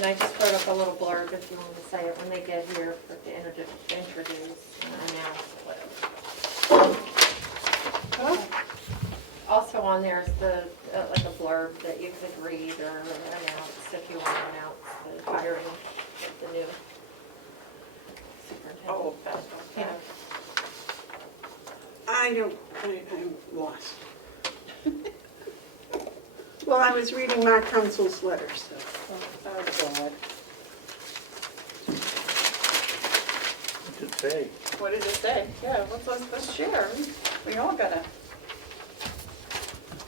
And I just wrote up a little blurb if you want to say it when they get here for to introduce and announce whatever. Also on there is the, like a blurb that you could read or announce if you want to announce the hiring of the new superintendent. Oh, that's Yeah. I'm lost. Well, I was reading Mark Council's letter, so. Oh, God. What's it say? What does it say? Yeah, let's share. We all gotta.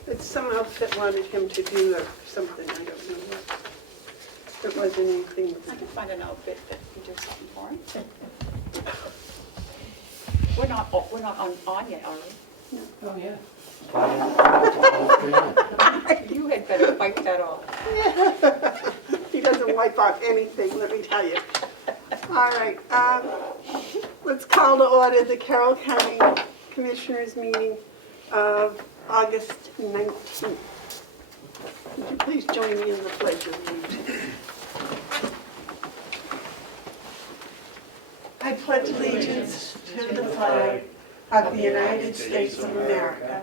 It's some outfit wanted him to do or something, I don't know what. It wasn't anything. I can find an outfit that can do something for him. We're not on yet, are we? Oh, yeah. You had better wipe that off. He doesn't wipe off anything, let me tell you. All right, let's call to order the Carroll County Commissioners meeting of August 19th. Would you please join me in the pledge of allegiance? I pledge allegiance to the flag of the United States of America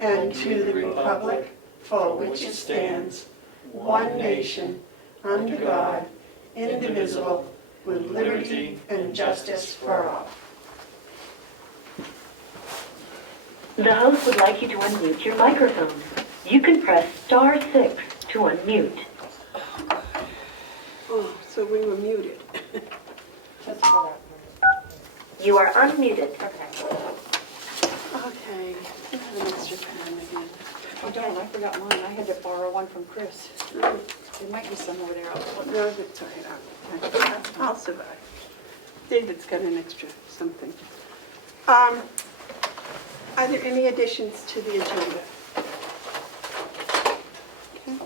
and to the republic for which it stands, one nation, under God, indivisible, with liberty and justice for all. The host would like you to unmute your microphone. You can press *6 to unmute. Oh, so we were muted. Just for that. You are unmuted. Okay. Okay, I have an extra pen again. I don't, I forgot mine. I had to borrow one from Chris. No, There might be some over there. I'll look. no, it's all right, I'll survive. David's got an extra something. Are there any additions to the agenda? Okay.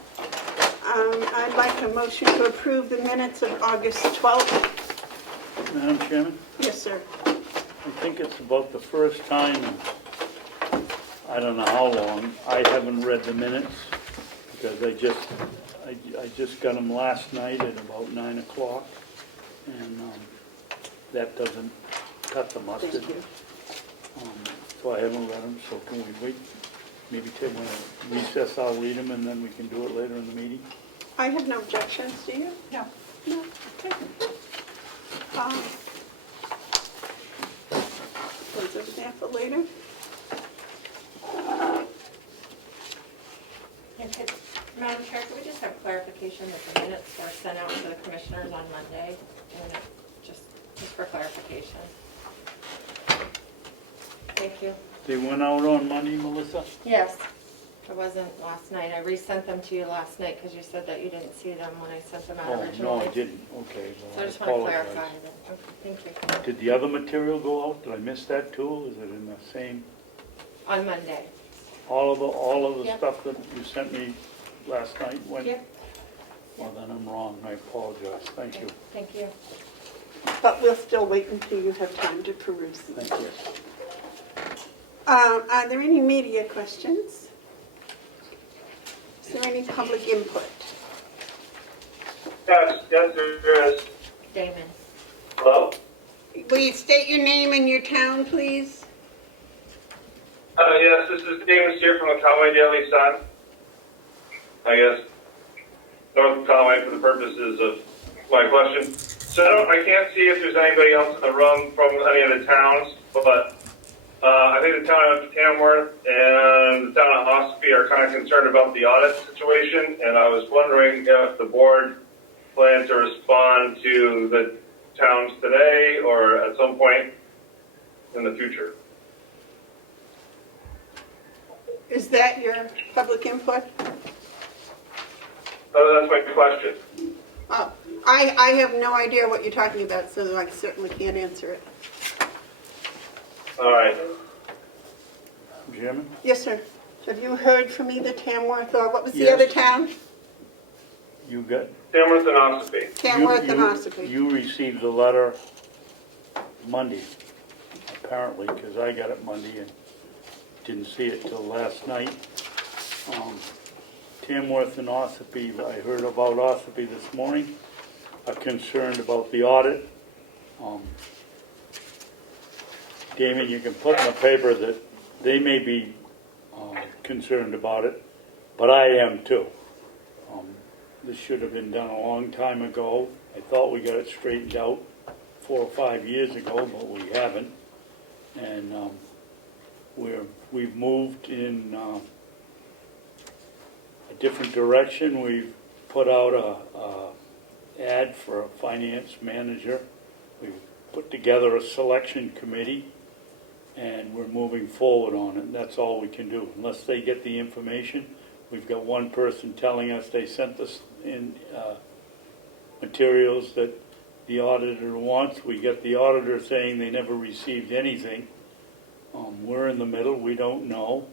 I'd like a motion to approve the minutes of August 12th. Madam Chairman, Yes, sir. I think it's about the first time in I don't know how long, I haven't read the minutes because I just got them last night at about 9 o'clock, and that doesn't cut the mustard. Thank you. So I haven't read them, so can we wait? Maybe take a recess, I'll read them, and then we can do it later in the meeting? I have no objections, do you? No. No, okay. Those over there for later. Madam Chair, could we just have clarification that the minutes were sent out to the commissioners on Monday? And just for clarification. Thank you. They went out on Monday, Melissa? Yes, it wasn't last night. I resent them to you last night because you said that you didn't see them when I sent them out Oh, originally. no, I didn't, okay, So well, I I just want to apologize. clarify that. Okay, thank you. Did the other material go out? Did I miss that too? Is it in the same, On Monday. all of the Yep. stuff that you sent me last night went? Yep. Well, then I'm wrong, I apologize, thank you, Thank you. But we'll still wait until you have time to peruse them. thank you. Are there any media questions? Is there any public input? Yes, there is. Damon. Hello? Will you state your name and your town, please? Yes, this is Damon Steer from the Comeau Daily Sun. I guess North Conway for the purposes of my question. So I can't see if there's anybody else in the room from any of the towns, but I think the town of Tamworth and the town of Ospey are kind of concerned about the audit situation, and I was wondering if the board plans to respond to the towns today or at some point in the future. Is that your public input? That's my question. Oh, I have no idea what you're talking about, so I certainly can't answer it. All right. Chairman? Yes, sir. Have you heard from either Tamworth or what was the Yes. other town? You got? Tamworth and Ospey. Tamworth and you- Ossipee. You received the letter Monday, apparently, because I got it Monday and didn't see it till last night. Tamworth and Ossipee, I heard about Ossipee this morning. are concerned about the audit. Damon, you can put in the paper that they may be concerned about it, but I am too. This should have been done a long time ago. I thought we got it straightened out 4 or 5 years ago, but we haven't. And we've moved in a different direction. We've put out a ad for a finance manager. We've put together a selection committee, and we're moving forward on it. And that's all we can do. Unless they get the information, we've got one person telling us they sent us in materials that the auditor wants. We get the auditor saying they never received anything. We're in the middle. We don't know.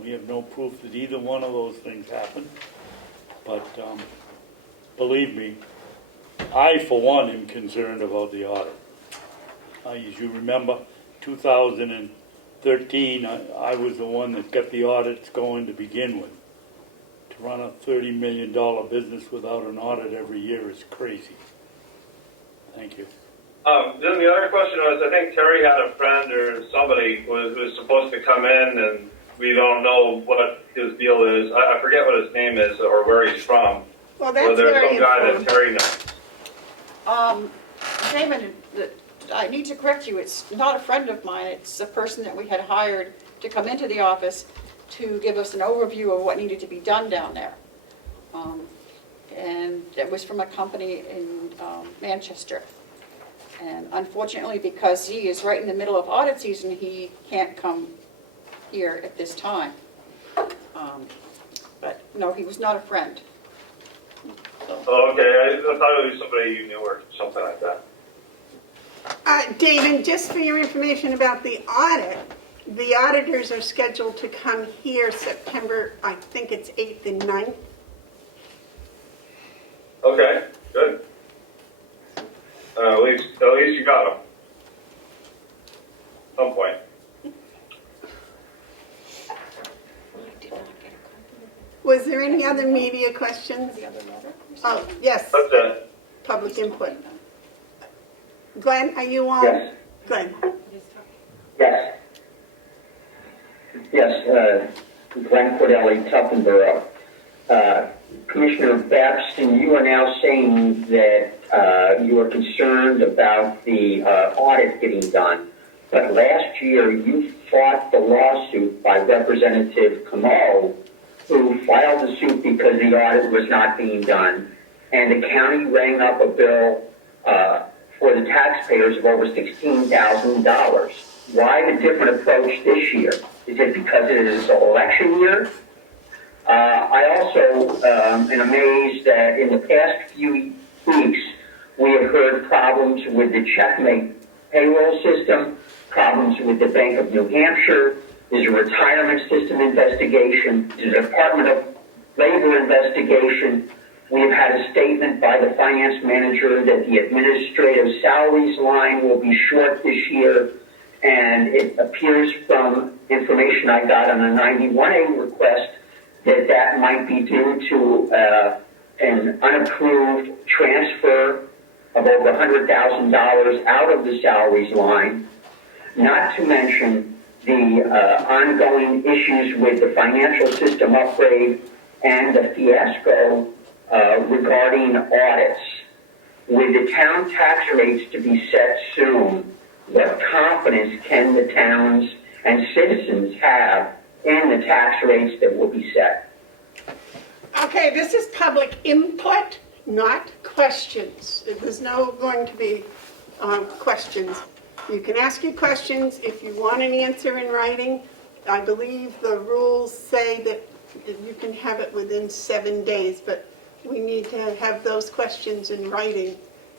We have no proof that either one of those things happened. But believe me, I, for one, am concerned about the audit. As you remember, 2013, I was the one that got the audits going to begin with. To run a $30 million business without an audit every year is crazy. Thank you. Then the other question was, I think Terry had a friend or somebody who was supposed to come in, and we don't know what his deal is. I forget what his name is or where he's from. Well, that's There's very some guy that important. Terry knows. Damon, I need to correct you, it's not a friend of mine, it's a person that we had hired to come into the office to give us an overview of what needed to be done down there. And it was from a company in Manchester. And unfortunately, because he is right in the middle of audit season, he can't come here at this time. But no, he was not a friend. Oh, okay. I thought it was somebody you knew or something like that. David, just for your information about the audit, the auditors are scheduled to come here September, I think it's 8th and 9th. Okay, good. At least you got him. At some point. Was there any other media questions? The other letter? Oh, yes, That's it. public input. Glenn, are you on? Yes. Glenn. Yes. Yes, Glenn Cordelli, Tuftonboro. Commissioner Babston, you are now saying that you are concerned about the audit getting done. But last year, you fought the lawsuit by Representative Comeau, who filed the suit because the audit was not being done. And the county rang up a bill for the taxpayers of over $16,000. Why the different approach this year? Is it because it is an election year? I also am amazed that in the past few weeks, we have heard problems with the Checkmate payroll system, problems with the Bank of New Hampshire, there's a retirement system investigation, there's a Department of Labor investigation. We have had a statement by the finance manager that the administrative salaries line will be short this year, and it appears from information I got on a 91A request that might be due to an unapproved transfer of over $100,000 out of the salaries line, not to mention the ongoing issues with the financial system upgrade and the fiasco regarding audits. With the town tax rates to be set soon, what confidence can the towns and citizens have in the tax rates that will be set? Okay, this is public input, not questions. There's no going to be questions. You can ask your questions if you want an answer in writing. I believe the rules say that you can have it within 7 days, but we need to have those questions in writing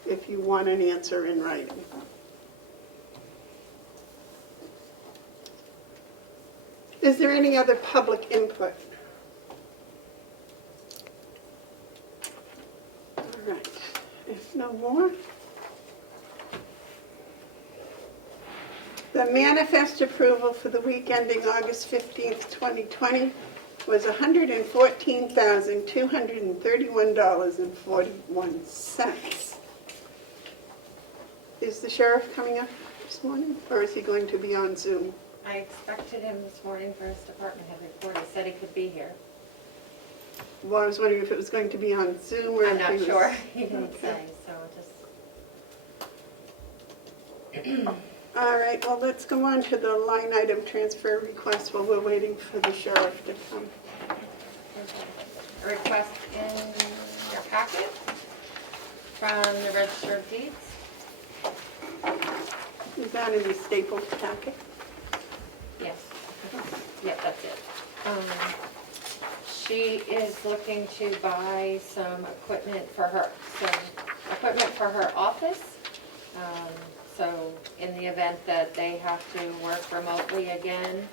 if you want an answer in writing. Is there any other public input? All right, if no more. The manifest approval for the week ending August 15th, 2020 was $114,231.41. Is the sheriff coming up this morning, or is he going to be on Zoom? I expected him this morning for his department head report. He said he could be here. Well, I was wondering if it was going to be on Zoom or I'm if not he was... sure. He didn't Okay. say, so just. All right, well, let's go on to the line item transfer request while we're waiting for the sheriff to come. A request in your packet from the Register of Deeds. Is that in the Staples packet? Yes. Yep, that's it. She is looking to buy some equipment for her office. So in the event that they have to work remotely again,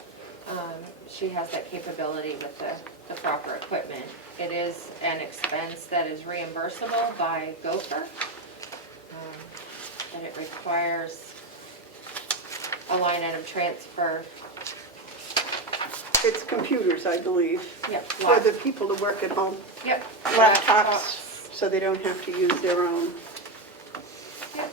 she has that capability with the proper equipment. It is an expense that is reimbursable by Gopher, and it requires a line item transfer. It's computers, I believe, Yep. for the people to work at home. Yep. Laptops, so they don't have to use their own. Yep.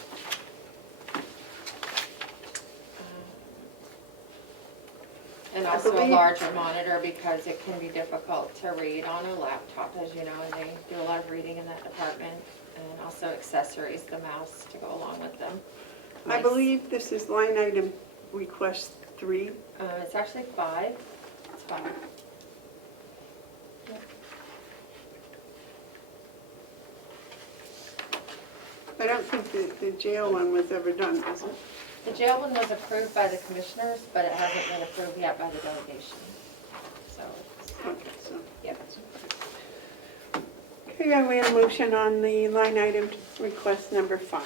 And I also a believe- larger monitor because it can be difficult to read on a laptop, as you know, and they do a lot of reading in that department. And also accessories, the mouse to go along with them. I Nice. believe this is line item request 3. It's actually 5. It's 5. Yep. I don't think the jail one was ever done, was it? The jail one was approved by the commissioners, but it hasn't been approved yet by the delegation. So, Okay, so. yep. Okay, we have a motion on the line item request number 5.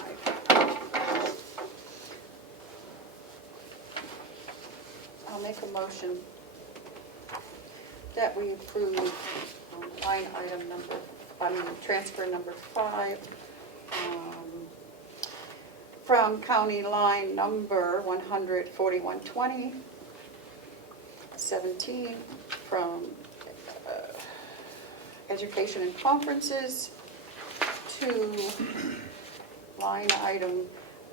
I'll make a motion that we approve line item transfer number 5 from county line number 14120, 17, from education and conferences to line item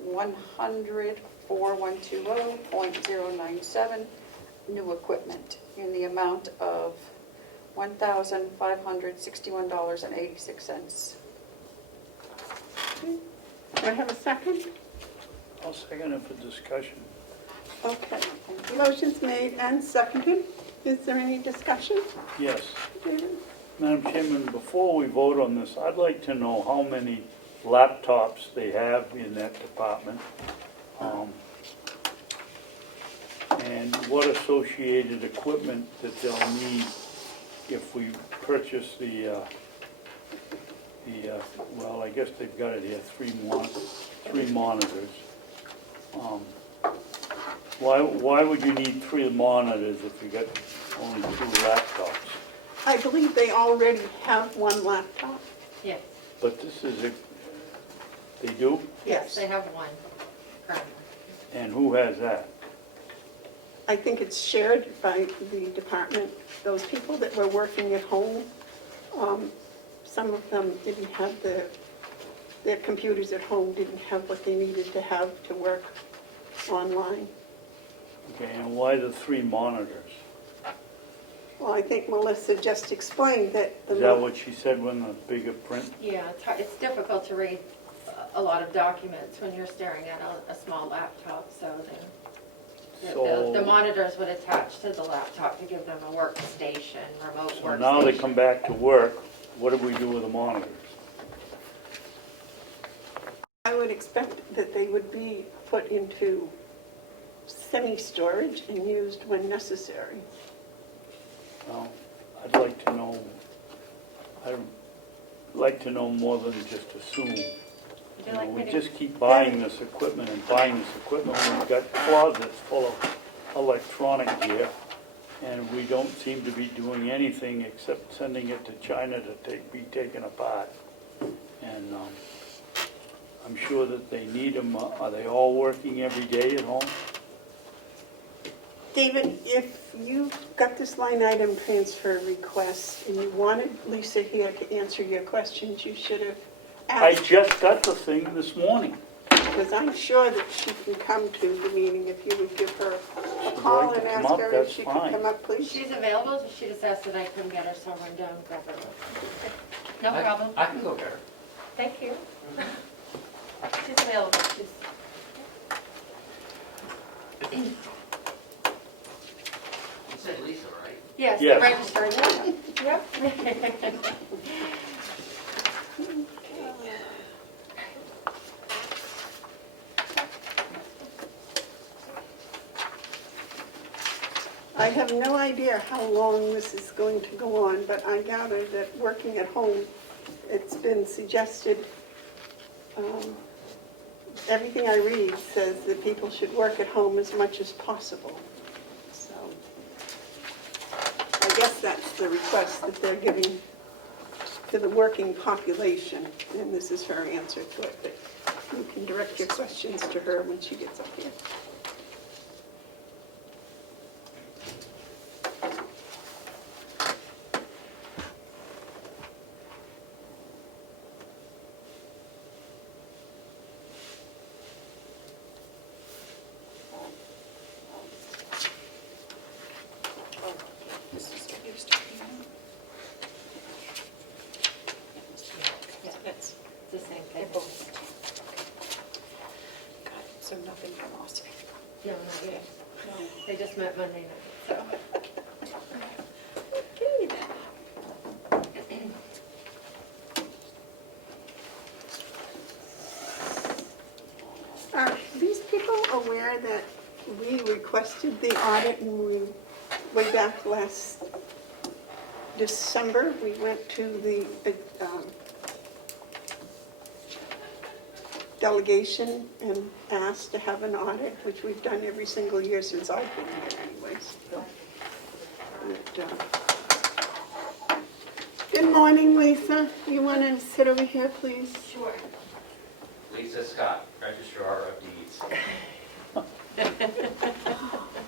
1004120.097, new equipment, in the amount of $1,561.86. Do I have a second? I'll second it for discussion. Okay. Motion's made and seconded. Is there any discussion? Yes. David? Madam Chairman, before we vote on this, I'd like to know how many laptops they have in that department, and what associated equipment that they'll need if we purchase well, I guess they've got it here, 3 monitors. Why would you need 3 monitors if you got only 2 laptops? I believe they already have one laptop. Yes. But this is they do? Yes, they have one currently. And who has that? I think it's shared by the department. Those people that were working at home, some of them didn't have their computers at home, didn't have what they needed to have to work online. Okay, and why the 3 monitors? Well, I think Melissa just explained that. Is that what she said when the bigger print? Yeah, it's difficult to read a lot of documents when you're staring at a small laptop, so the monitors would attach to the laptop to give them a workstation, remote workstation. So now they come back to work, what do we do with the monitors? I would expect that they would be put into semi-storage and used when necessary. Well, I'd like to know more than just assume. Would you like We me to? just keep buying this equipment and buying this equipment. We've got closets full of electronic gear, and we don't seem to be doing anything except sending it to China to be taken apart. And I'm sure that they need them. Are they all working every day at home? David, if you got this line item transfer request and you wanted Lisa here to answer your questions, you should have I asked. just got the thing this morning. because I'm sure that she can come to the meeting if you would give her a She'd call like and to come ask up, her if that's she could fine. come up, please. She's available, she just asked that I come get her, so I'll run down and grab her. No problem. I can go get her. Thank you. She's available, she's. You said Lisa, right? Yes, Yes. registered. Yep. I have no idea how long this is going to go on, but I gather that working at home, it's been suggested, everything I read says that people should work at home as much as possible. So I guess that's the request that they're giving to the working population, and this is her answer to it. But you can direct your questions to her when she gets up here. It's It's the same thing. got it. So nothing from Austin. No, not yet. They just met Monday night, so. Okay, then. Are these people aware that we requested the audit and way back last December, we went to the delegation and asked to have an audit, which we've done every single year since I've been here anyways. Good morning, Lisa. You want to sit over here, please? Sure. Lisa Scott, Registrar of Deeds.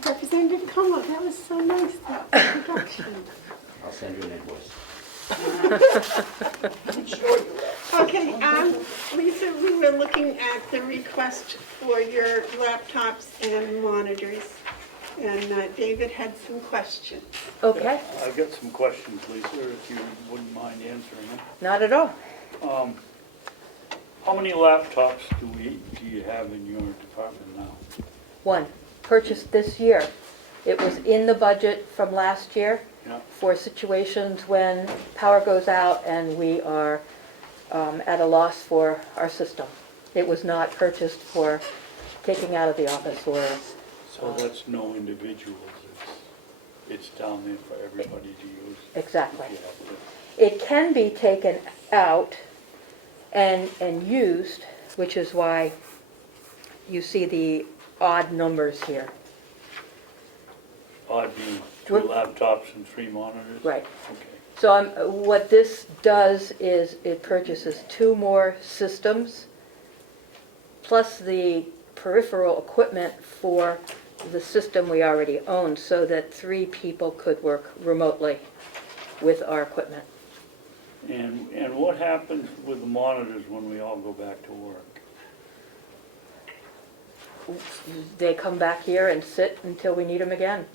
Representative Comeau, that was so nice, that introduction. I'll send you an invoice. Okay, Lisa, we were looking at the request for your laptops and monitors, and David had some questions. Okay, I've got some questions, Lisa, if you wouldn't mind answering them. not at all. How many laptops do you have in your department now? One, purchased this year. It was in the budget from last year Yeah. for situations when power goes out and we are at a loss for our system. It was not purchased for taking out of the office or, So that's no individuals, it's down there for everybody to use. exactly. If you have to. It can be taken out and used, which is why you see the odd numbers here. Odd being 2 What- laptops and 3 monitors? Right. Okay. So what this does is it purchases 2 more systems, plus the peripheral equipment for the system we already own, so that 3 people could work remotely with our equipment. And what happens with the monitors when we all go back to work? They come back here and sit until we need them again.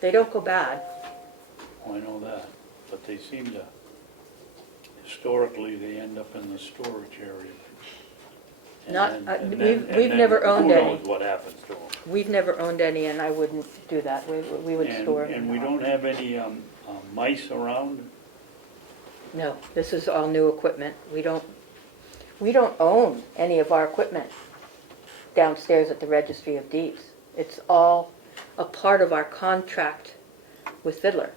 They don't go bad. Well, I know that, but they seem to, historically, they end up in the storage area. And Not- then- and we've- then- and we've then never owned who any. knows what happens to them. We've never owned any, and I wouldn't do that. We would store them. And we don't have any mice around? No, this is all new equipment. We don't own any of our equipment downstairs at the Registry of Deeds. It's all a part of our contract with Fiddler.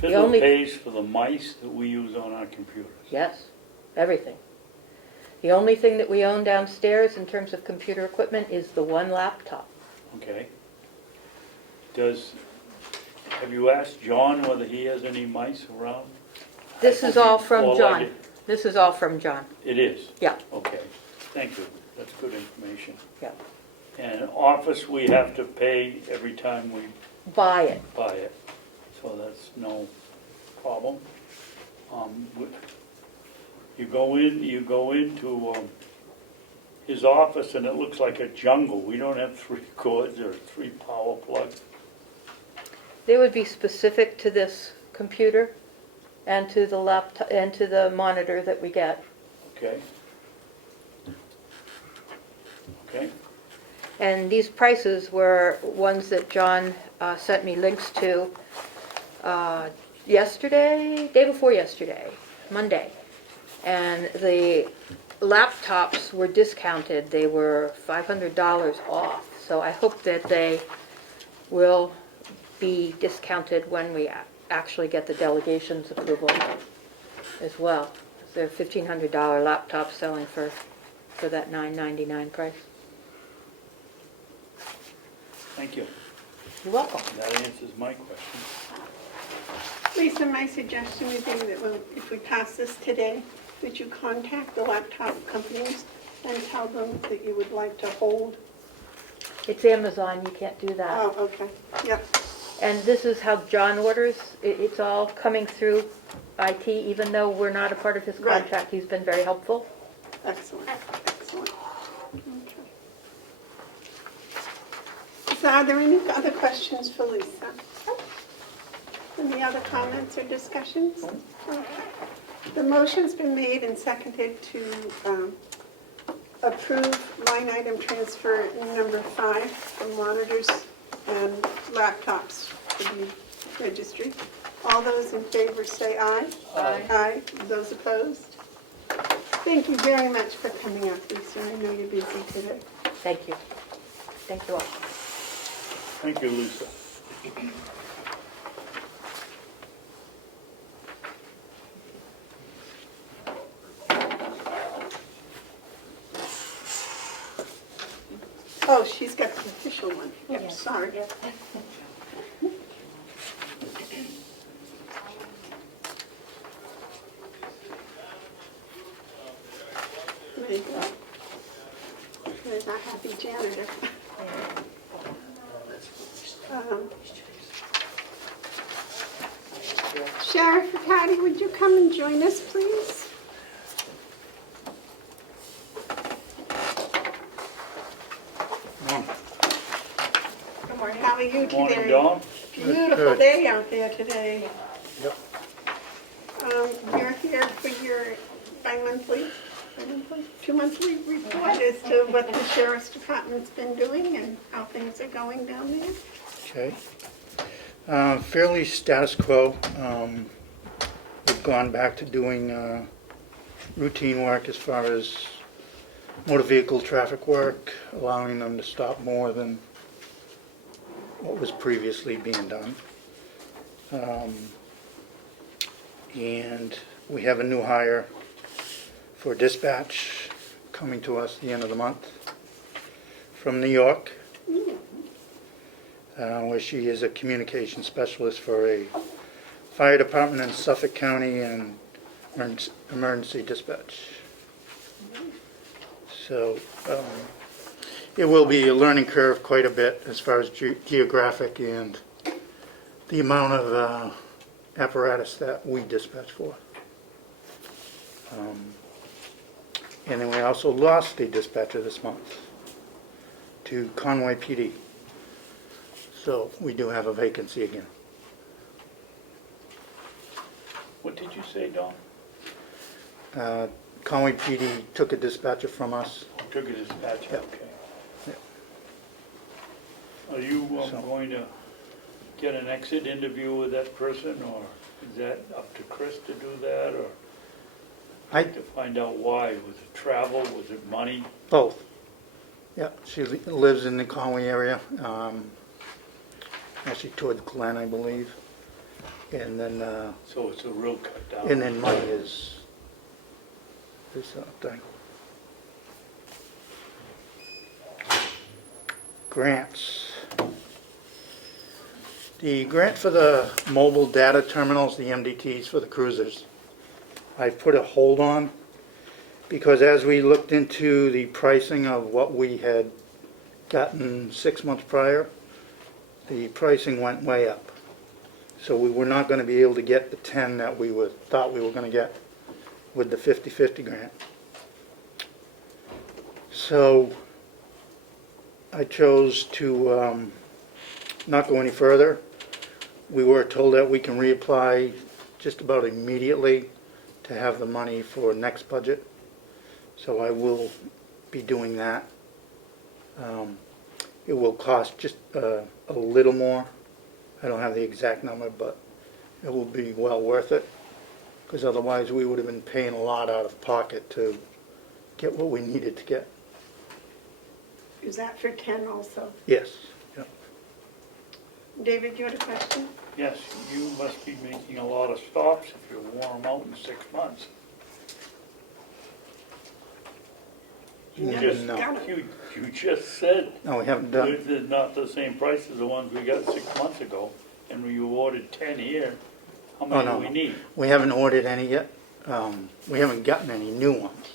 Fiddler only- pays for the mice that we use on our computers. Yes, everything. The only thing that we own downstairs in terms of computer equipment is the 1 laptop. Okay. Have you asked John whether he has any mice around? This is all Well, from like John. it- This is all from John. It is? Yeah, Okay, thank you, that's good information. yeah. And office, we have to pay every time we Buy it. buy it, so that's no problem. You go into his office and it looks like a jungle. We don't have 3 cords or 3 power plugs. They would be specific to this computer and to the laptop and to the monitor that we get. Okay? Okay? And these prices were ones that John sent me links to yesterday, day before yesterday, Monday. And the laptops were discounted. They were $500 off. So I hope that they will be discounted when we actually get the delegation's approval as well. They're $1,500 laptops selling for that $999 price. Thank you. You're welcome. That answers my question. Lisa, my suggestion would be that if we pass this today, that you contact the laptop companies and tell them that you would like to hold. It's Amazon, you can't do that. Oh, okay, yep, And this is how John orders. It's all coming through IT, even though we're not a part of his Right. contract. He's been very helpful. excellent, excellent. Okay. So are there any other questions for Lisa? Any other comments or discussions? Okay. The motion's been made and seconded to approve line item transfer number 5 for monitors and laptops for the registry. All those in favor say aye. Aye. Aye. Those opposed? Thank you very much for coming up, Lisa. I know you're busy today. Thank you. Thank you all. Thank you, Lisa. Oh, she's got the official one. Yep, Yes. sorry. Yep. There you go. There's our happy janitor. Sheriff Riccardi, would you come and join us, please? Good morning. How are you today? Morning, Dawn. Beautiful day out there today. Yep. You're here for your two-monthly report as to what the sheriff's department's been doing and how things are going down there. Okay. Fairly status quo. We've gone back to doing routine work as far as motor vehicle traffic work, allowing them to stop more than what was previously being done. And we have a new hire for dispatch coming to us the end of the month from New York, where she is a communication specialist for a fire department in Suffolk County and emergency dispatch. So it will be a learning curve quite a bit as far as geographic and the amount of apparatus that we dispatch for. And then we also lost a dispatcher this month to Conway PD. So we do have a vacancy again. What did you say, Dawn? Conway PD took a dispatcher from us. Took a dispatch, Yep. okay. Yep. Are you So- going to get an exit interview with that person, or is that up to Chris to do that, or to find out why? Was it travel, was it money? Both. Yeah, she lives in the Conway area, actually toward Glen, I believe. And then, So it's a real cut down. and then money is thing. Grants. The grant for the mobile data terminals, the MDTs for the cruisers, I put a hold on because as we looked into the pricing of what we had gotten 6 months prior, the pricing went way up. So we were not going to be able to get the 10 that we thought we were going to get with the 50-50 grant. So I chose to not go any further. We were told that we can reapply just about immediately to have the money for next budget. So I will be doing that. It will cost just a little more. I don't have the exact number, but it will be well worth it, because otherwise we would have been paying a lot out of pocket to get what we needed to get. Is that for 10 also? Yes. Yep. David, you had a question? Yes, you must be making a lot of stops if you wore them out in 6 months. You Yeah, just, no. got it. you just said No, we haven't done, they're not the same price as the ones we got 6 months ago, and you ordered 10 here. How many no. do we need? we haven't ordered any yet. We haven't gotten any new ones.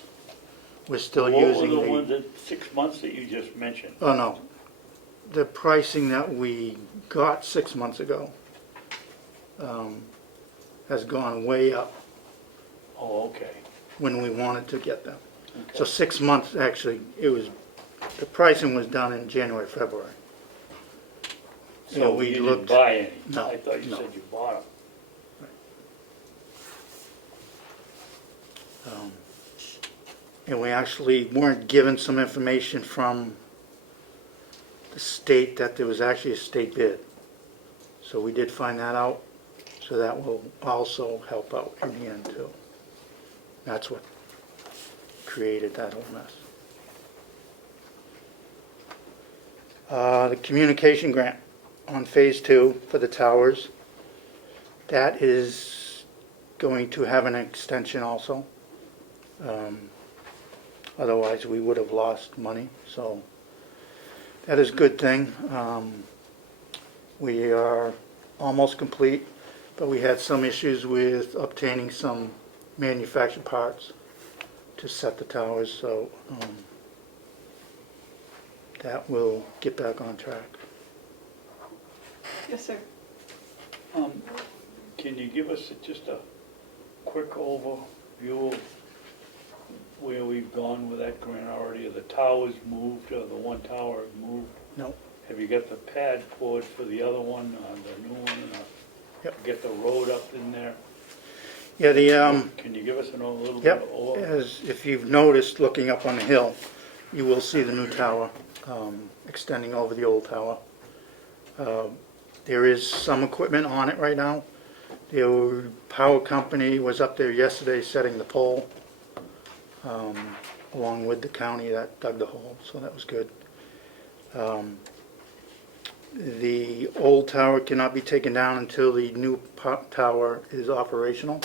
We're still What were using the ones that 6 months that you just mentioned? Oh, no. The pricing that we got 6 months ago has gone way up Oh, okay. when we wanted to get them. Okay. So 6 months, actually, the pricing was done in January, February. So we you didn't looked- buy any? No, I thought you no. said you bought them. And we actually weren't given some information from the state that there was actually a state bid. So we did find that out, so that will also help out in the end too. That's what created that whole mess. The communication grant on phase 2 for the towers, that is going to have an extension also. Otherwise, we would have lost money, so that is a good thing. We are almost complete, but we had some issues with obtaining some manufactured parts to set the towers, so that will get back on track. Yes, sir. Can you give us just a quick overview of where we've gone with that grant already? Are the towers moved, or the one tower moved? No. Have you got the pad poured for the other one, the new one? Yep. Get the road up in there? Yeah, the, Can you give us a little bit yep, of overview? as if you've noticed, looking up on the hill, you will see the new tower extending over the old tower. There is some equipment on it right now. The power company was up there yesterday setting the pole, along with the county that dug the hole, so that was good. The old tower cannot be taken down until the new tower is operational.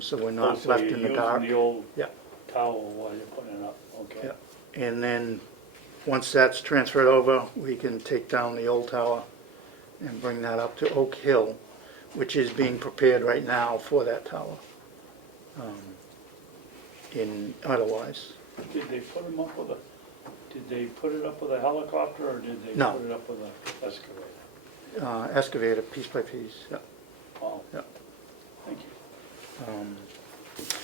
So we're Oh, not so left you're in the using dark. the old Yeah. tower while you're putting it up, okay? Yeah. And then, once that's transferred over, we can take down the old tower and bring that up to Oak Hill, which is being prepared right now for that tower. Otherwise, Did they put them up with a, did they put it up with a helicopter, or did they No. put it up with an excavator? excavator piece by piece, yeah. Wow. Yeah. Thank you.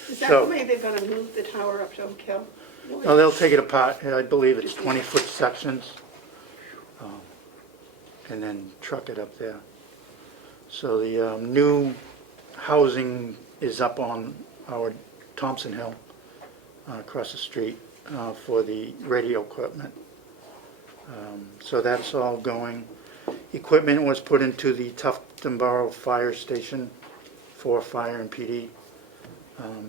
Is that So- the way they're gonna move the tower up to Oak Hill? No, they'll take it apart, I believe it's 20-foot sections, and then truck it up there. So the new housing is up on our Thompson Hill, across the street, for the radio equipment. So that's all going. Equipment was put into the Tuftonboro Fire Station for fire and PD,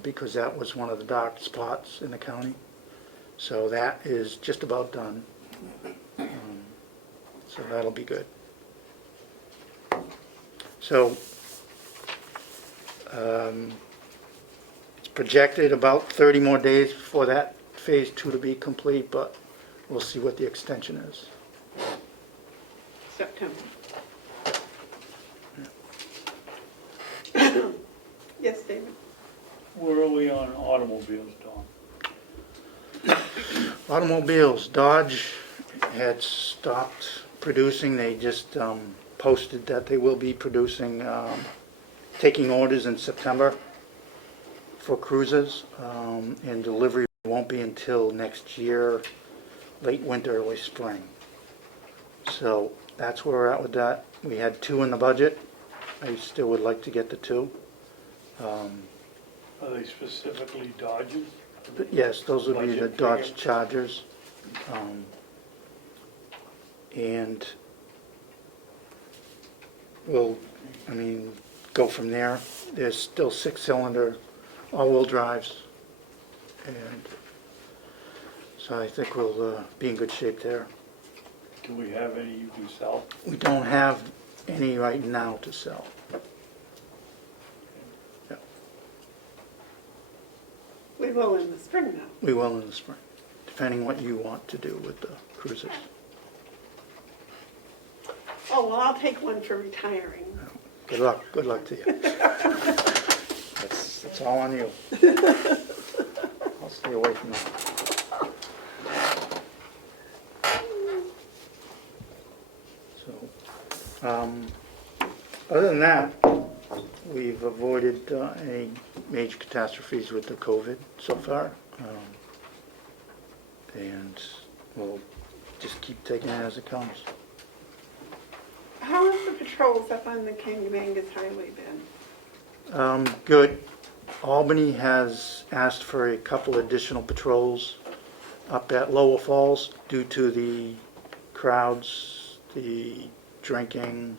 because that was one of the dark spots in the county. So that is just about done. So that'll be good. So it's projected about 30 more days for that phase 2 to be complete, but we'll see what the extension is. September. Yes, David? Where are we on automobiles, Don? Automobiles, Dodge had stopped producing. They just posted that they will be producing, taking orders in September for cruisers, and delivery won't won't be until next year, late winter, early spring. So that's where we're at with that. We had 2 in the budget. I still would like to get the 2. Are they specifically Dodges? But yes, those would be the Budget Dodge figure. Chargers. And we'll, go from there. There's still 6-cylinder all-wheel drives. And so I think we'll be in good shape there. Do we have any you can sell? We don't have any right now to sell. Yeah, We will in the spring now. we will in the spring, depending what you want to do with the cruisers. Oh, well, I'll take one for retiring. Good luck to you. That's all on you. I'll stay away from that. So, other than that, we've avoided any major catastrophes with the COVID so far. And we'll just keep taking it as it comes. How have the patrols up on the Kangamangas Highway been? Good. Albany has asked for a couple additional patrols up at Lower Falls due to the crowds, the drinking,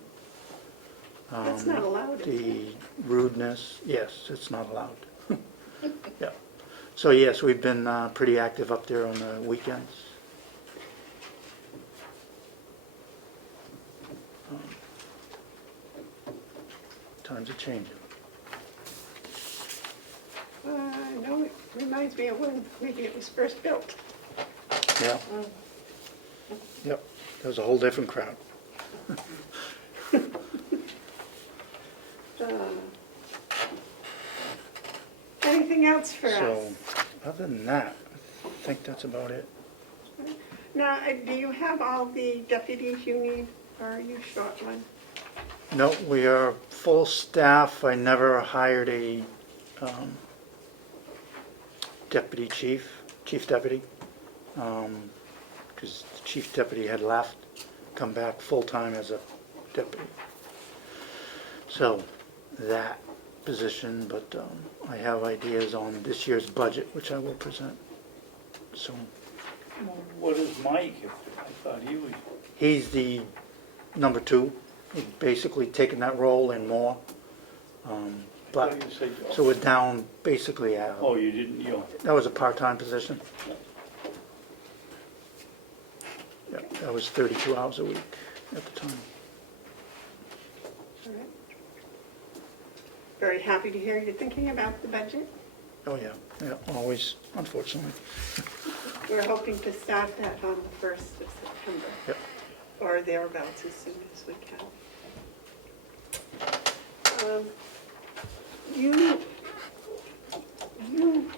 That's not allowed, is it? the rudeness. Yes, it's not allowed. Yeah. So yes, we've been pretty active up there on the weekends. Times are changing. No, it reminds me of when maybe it was first built. Yeah. Yep, that was a whole different crowd. Anything else for us? So, other than that, I think that's about it. Now, do you have all the deputies you need, or are you short one? No, we are full staff. I never hired a deputy chief deputy, because the chief deputy had left, come back full-time as a deputy. So, that position, but I have ideas on this year's budget, which I will present soon. What is Mike? I thought he was, He's the number 2. He's basically taken that role and more. I But, thought you said, so we're down basically at, oh, you didn't, that was a part-time position. Yeah, that was 32 hours a week at the time. All right. Very happy to hear you're thinking about the budget. Oh, yeah, always, unfortunately. We're hoping to start that on the 1st of September. Yep. Or thereabouts as soon as we can. You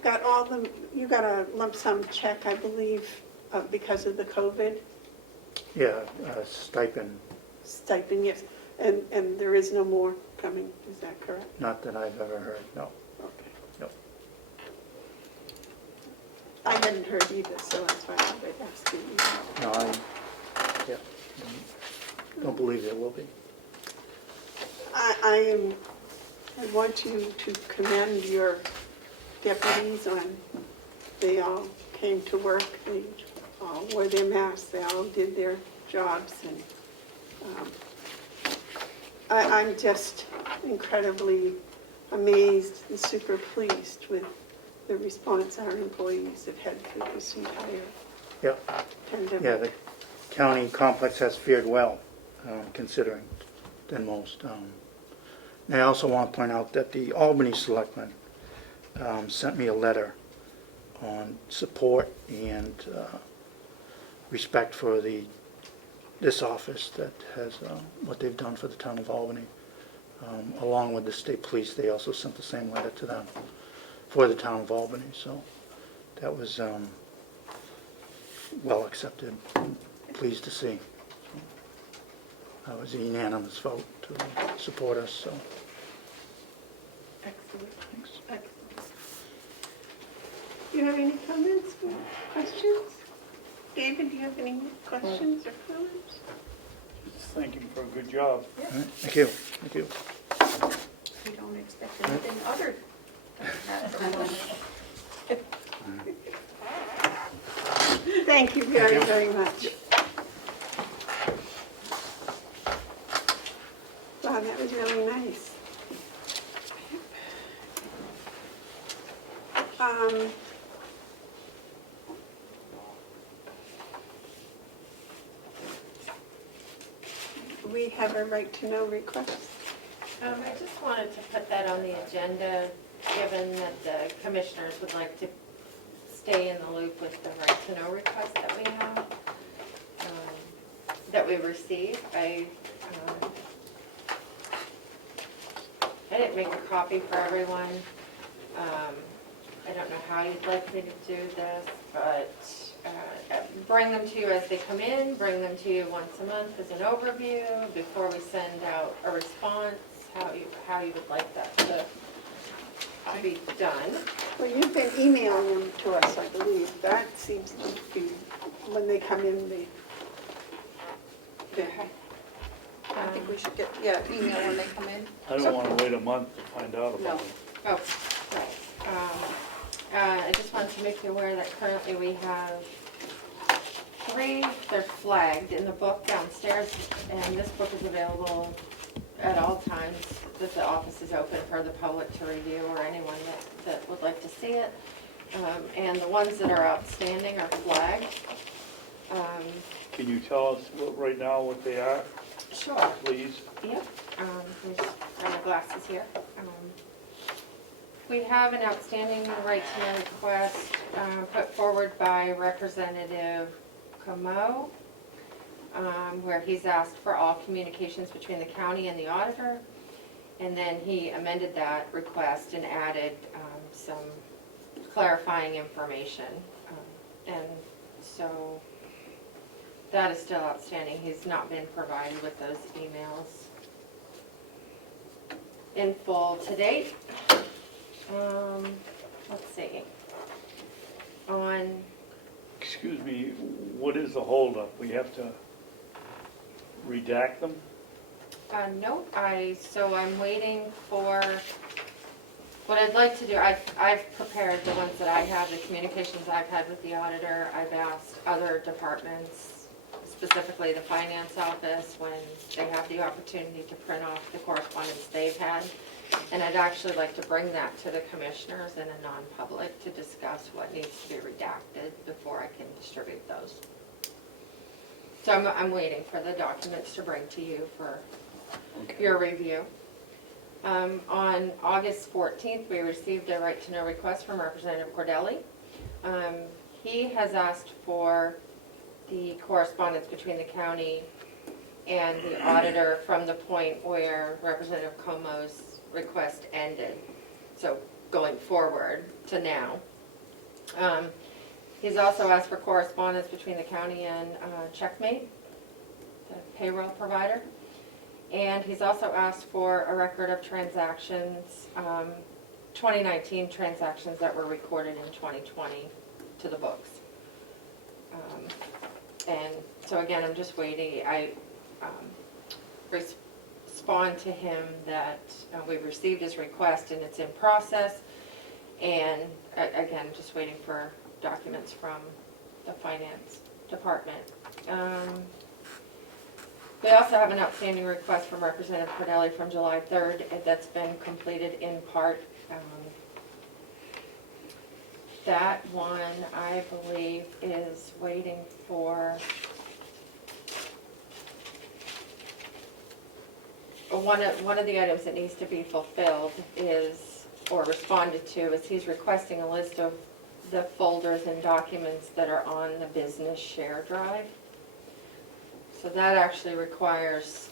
got a lump sum check, I believe, because of the COVID Yeah, stipend, stipend, yes. And there is no more coming, is that correct? not that I've ever heard, no. Okay. No. I hadn't heard either, so that's why I was asking you. No, yeah, don't believe there will be. I want you to commend your deputies on, they all came to work, they all wore their masks, they all did their jobs, and I'm just incredibly amazed and super pleased with the response our employees have had through this entire Yeah, pandemic. yeah, the county complex has fared well, considering, than most. And I also want to point out that the Albany Selectmen sent me a letter on support and respect for this office that has what they've done for the town of Albany. Along with the state police, they also sent the same letter to them for the town of Albany. So that was well accepted, pleased to see. That was a unanimous vote to support us, so Excellent. thanks. Excellent. Do you have any comments or questions? David, do you have any questions or comments? Just thank him for a good job. All right, thank you, thank you. We don't expect anything other than that from them. Thank you very, very much. Wow, that was really nice. We have a right to know request. I just wanted to put that on the agenda, given that the commissioners would like to stay in the loop with the right to know request that we have, that we received. I didn't make a copy for everyone. I don't know how you'd like me to do this, but bring them to you as they come in, bring them to you once a month as an overview before we send out a response, how you would like that to be done. Well, you've been emailing them to us, I believe. That seems to be, when they come in, I think we should get, email when they come in. I don't want to wait a month to find out No. about it. Oh, right. I just wanted to make you aware that currently we have 3, they're flagged in the book downstairs, and this book is available at all times that the office is open for the public to review or anyone that would like to see it. And the ones that are outstanding are flagged. Can you tell us right now what they are, Sure. please? Yep, there's my glasses here. We have an outstanding right to know request put forward by Representative Comeau, where he's asked for all communications between the county and the auditor. And then he amended that request and added some clarifying information. And so that is still outstanding. He's not been provided with those emails in full to date. Let's see. Excuse me, what is the holdup? We have to redact them? No, so I'm waiting for, what I'd like to do, I've prepared the ones that I have, the communications I've had with the auditor. I've asked other departments, specifically the finance office, when they have the opportunity to print off the correspondence they've had. And I'd actually like to bring that to the commissioners in a non-public to discuss what needs to be redacted before I can distribute those. So I'm waiting for the documents to bring to you for your review. On August 14th, we received a right to know request from Representative Cordelli. He has asked for the correspondence between the county and the auditor from the point where Representative Comeau's request ended, so going forward to now. He's also asked for correspondence between the county and Checkmate, the payroll provider. And he's also asked for a record of transactions, 2019 transactions that were recorded in 2020 to the books. And so again, I'm just waiting. I respond to him that we've received his request and it's in process. And again, just waiting for documents from the finance department. We also have an outstanding request from Representative Cordelli from July 3rd that's been completed in part. That one, I believe, is waiting for one of the items that needs to be fulfilled is, or responded to, is he's requesting a list of the folders and documents that are on the business share drive. So that actually requires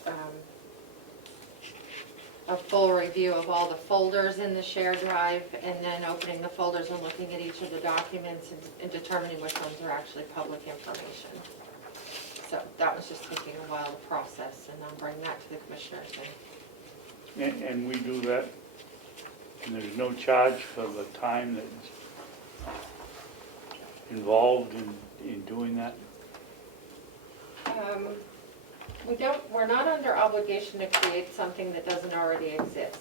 a full review of all the folders in the share drive, and then opening the folders and looking at each of the documents and determining which ones are actually public information. So that was just taking a while to process, and I'll bring that to the commissioners. And we do that, and there's no charge for the time that involved in doing that? We're not under obligation to create something that doesn't already exist,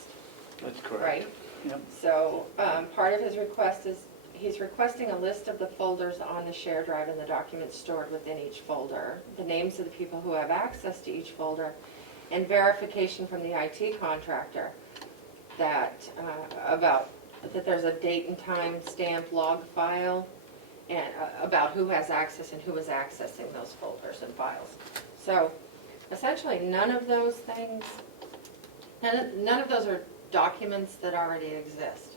That's correct. right? Yep. So, part of his request is, he's requesting a list of the folders on the shared drive and the documents stored within each folder, the names of the people who have access to each folder, and verification from the IT contractor that, that there's a date and time stamp log file, and about who has access and who is accessing those folders and files. So, essentially, none of those things, none of those are documents that already exist.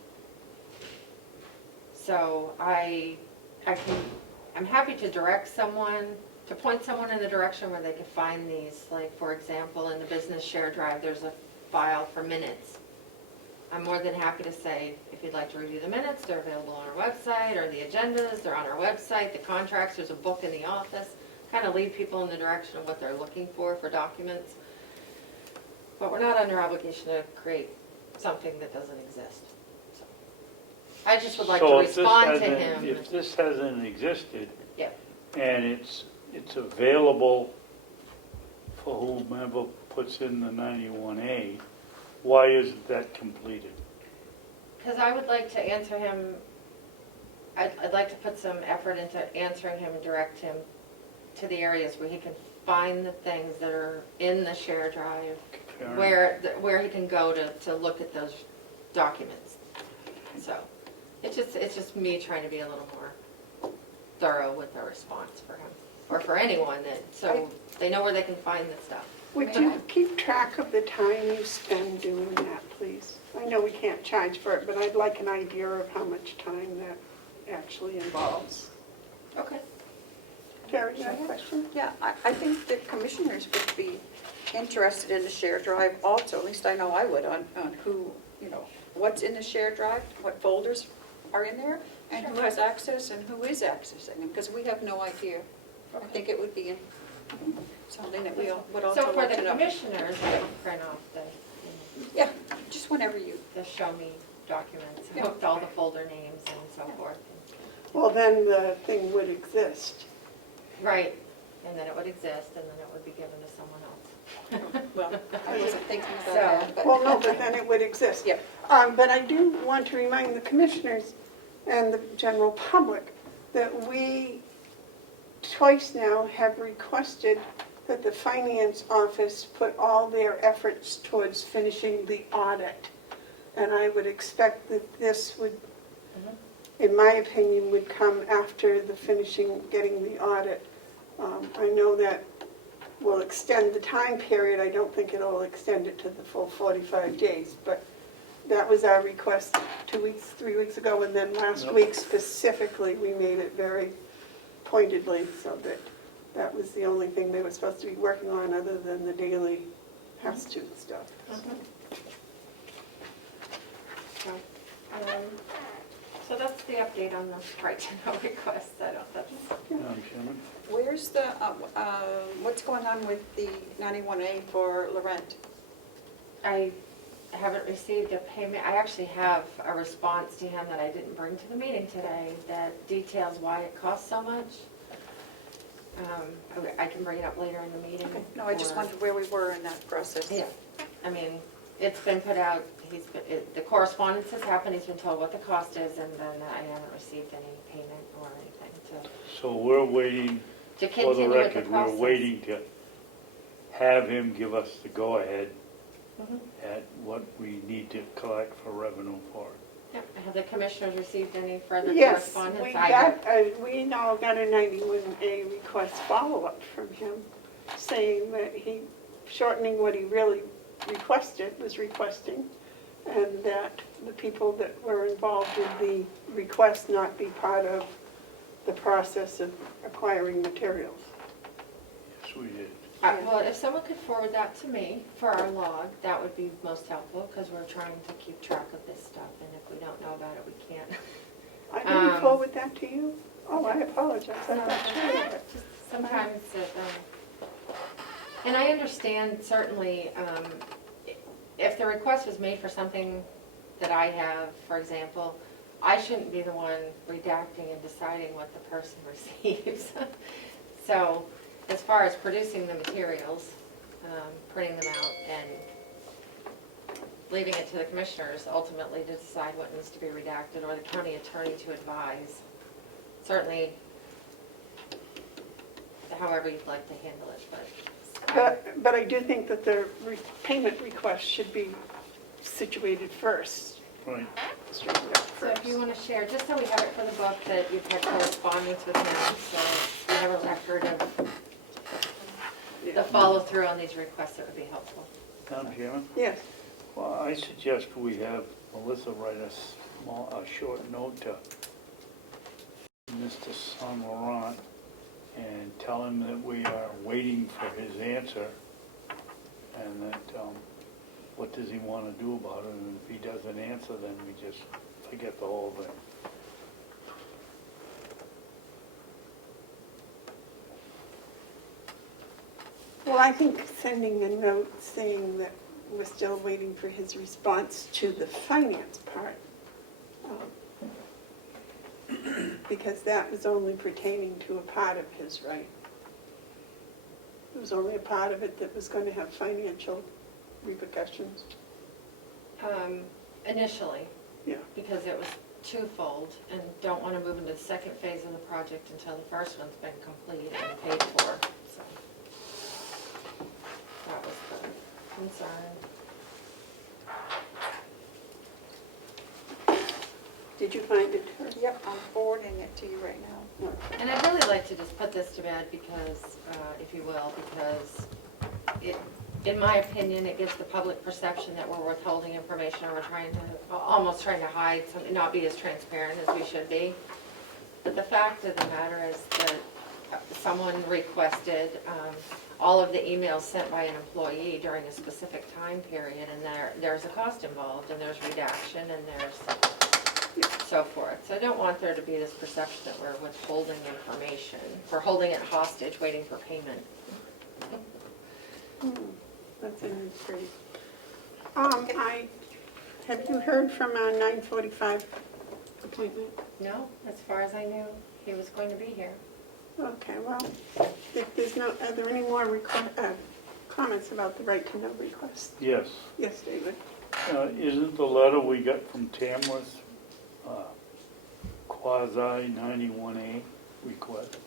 So I'm happy to direct someone, to point someone in the direction where they can find these. Like, for example, in the business share drive, there's a file for minutes. I'm more than happy to say, if you'd like to review the minutes, they're available on our website, or the agendas, they're on our website, the contracts, there's a book in the office. Kind of lead people in the direction of what they're looking for documents. But we're not under obligation to create something that doesn't exist. So, I just would like to respond to him. If this hasn't existed, Yeah. and it's available for whomever puts in the 91A, why isn't that completed? Because I would like to answer him, I'd like to put some effort into answering him and direct him to the areas where he can find the things that are in the share drive, Fair enough. where he can go to look at those documents. So, it's just me trying to be a little more thorough with a response for him, or for anyone, so they know where they can find the stuff. Would you keep track of the time you spend doing that, please? I know we can't charge for it, but I'd like an idea of how much time that actually involves. Okay. Terry, you have a question? Yeah, I think the commissioners would be interested in the shared drive also, at least I know I would, on who, what's in the shared drive, what folders are in there, and who has access and who is accessing them, because we have no idea. I think it would be something that we all would also So for like the to know. commissioners, I will print off Yeah, just whenever you, the show me documents, Yeah. with all the folder names and so forth. Well, then the thing would exist. Right, and then it would exist, and then it would be given to someone else. well, I wasn't thinking about So- that, but. Well, no, but then it would exist. Yep. But I do want to remind the commissioners and the general public that we twice now have requested that the finance office put all their efforts towards finishing the audit. And I would expect that this would, in my opinion, would come after the getting the audit. I know that will extend the time period. I don't think it'll extend it to the full 45 days, but that was our request 2 weeks, 3 weeks ago, and then last Yep. week specifically, we made it very pointedly so that that was the only thing they were supposed to be working on other than the daily has-to stuff. So that's the update on the right to know request. That's Madam Chairman? Where's the, what's going on with the 91A for Laurent? I haven't received a payment. I actually have a response to him that I didn't bring to the meeting today that details why it costs so much. I can bring it up later in the meeting. Okay, no, I just or- wondered where we were in that process. Yeah, I mean, it's been put out, the correspondence has happened, he's been told what the cost is, and then I haven't received any payment or anything So we're waiting, to for the continue with the record, process. we're waiting to have him give us the go-ahead Mhm. at what we need to collect for revenue for it. Yep. Have the commissioners received any further Yes, correspondence? we I have. we now got a 91A request follow-up from him saying that shortening what he really was requesting, and that the people that were involved in the request not be part of the process of acquiring materials. Yes, we did. Well, if someone could forward that to me for our log, that would be most helpful, because we're trying to keep track of this stuff, and if we don't know about it, we can't. I didn't forward that to you? Oh, I apologize. I'm not sure of it. Sometimes and I understand certainly, if the request was made for something that I have, for example, I shouldn't be the one redacting and deciding what the person receives. So as far as producing the materials, printing them out and leaving it to the commissioners ultimately to decide what needs to be redacted, or the county attorney to advise. Certainly, however you'd like to handle it, But I do think that the payment request should be situated first. Right. straightened out So if first. you want to share, just so we have it for the book, that you've had correspondence with him, so we have a record of the follow-through on these requests, that would be helpful. Madam Chairman? Yes, Well, I suggest we have Melissa write a short note to Mr. Saint Laurent and tell him that we are waiting for his answer, and that, what does he want to do about it, and if he doesn't answer, then we just forget the whole thing. well, I think sending a note saying that we're still waiting for his response to the finance part, because that was only pertaining to a part of his right. It was only a part of it that was going to have financial repercussions. Initially, Yeah. because it was twofold, and don't want to move into the second phase of the project until the first one's been complete and paid for, so. That was the concern. Did you find it, Terry? Yep, I'm forwarding it to you right now. And I'd really like to just put this to bed because, if you will, because it, in my opinion, it gives the public perception that we're withholding information, or we're trying to, almost trying to hide something, not be as transparent as we should be. But the fact of the matter is that someone requested all of the emails sent by an employee during a specific time period, and there's a cost involved, and there's redaction, and there's so forth. So I don't want there to be this perception that we're withholding information. We're holding it hostage, waiting for payment. That's great. Have you heard from our 9:45 appointment? No, as far as I knew, he was going to be here. Okay, well, if there's no, are there any more comments about the right to know request? Yes. Yes, David? Isn't the letter we got from Tamworth quasi 91A request?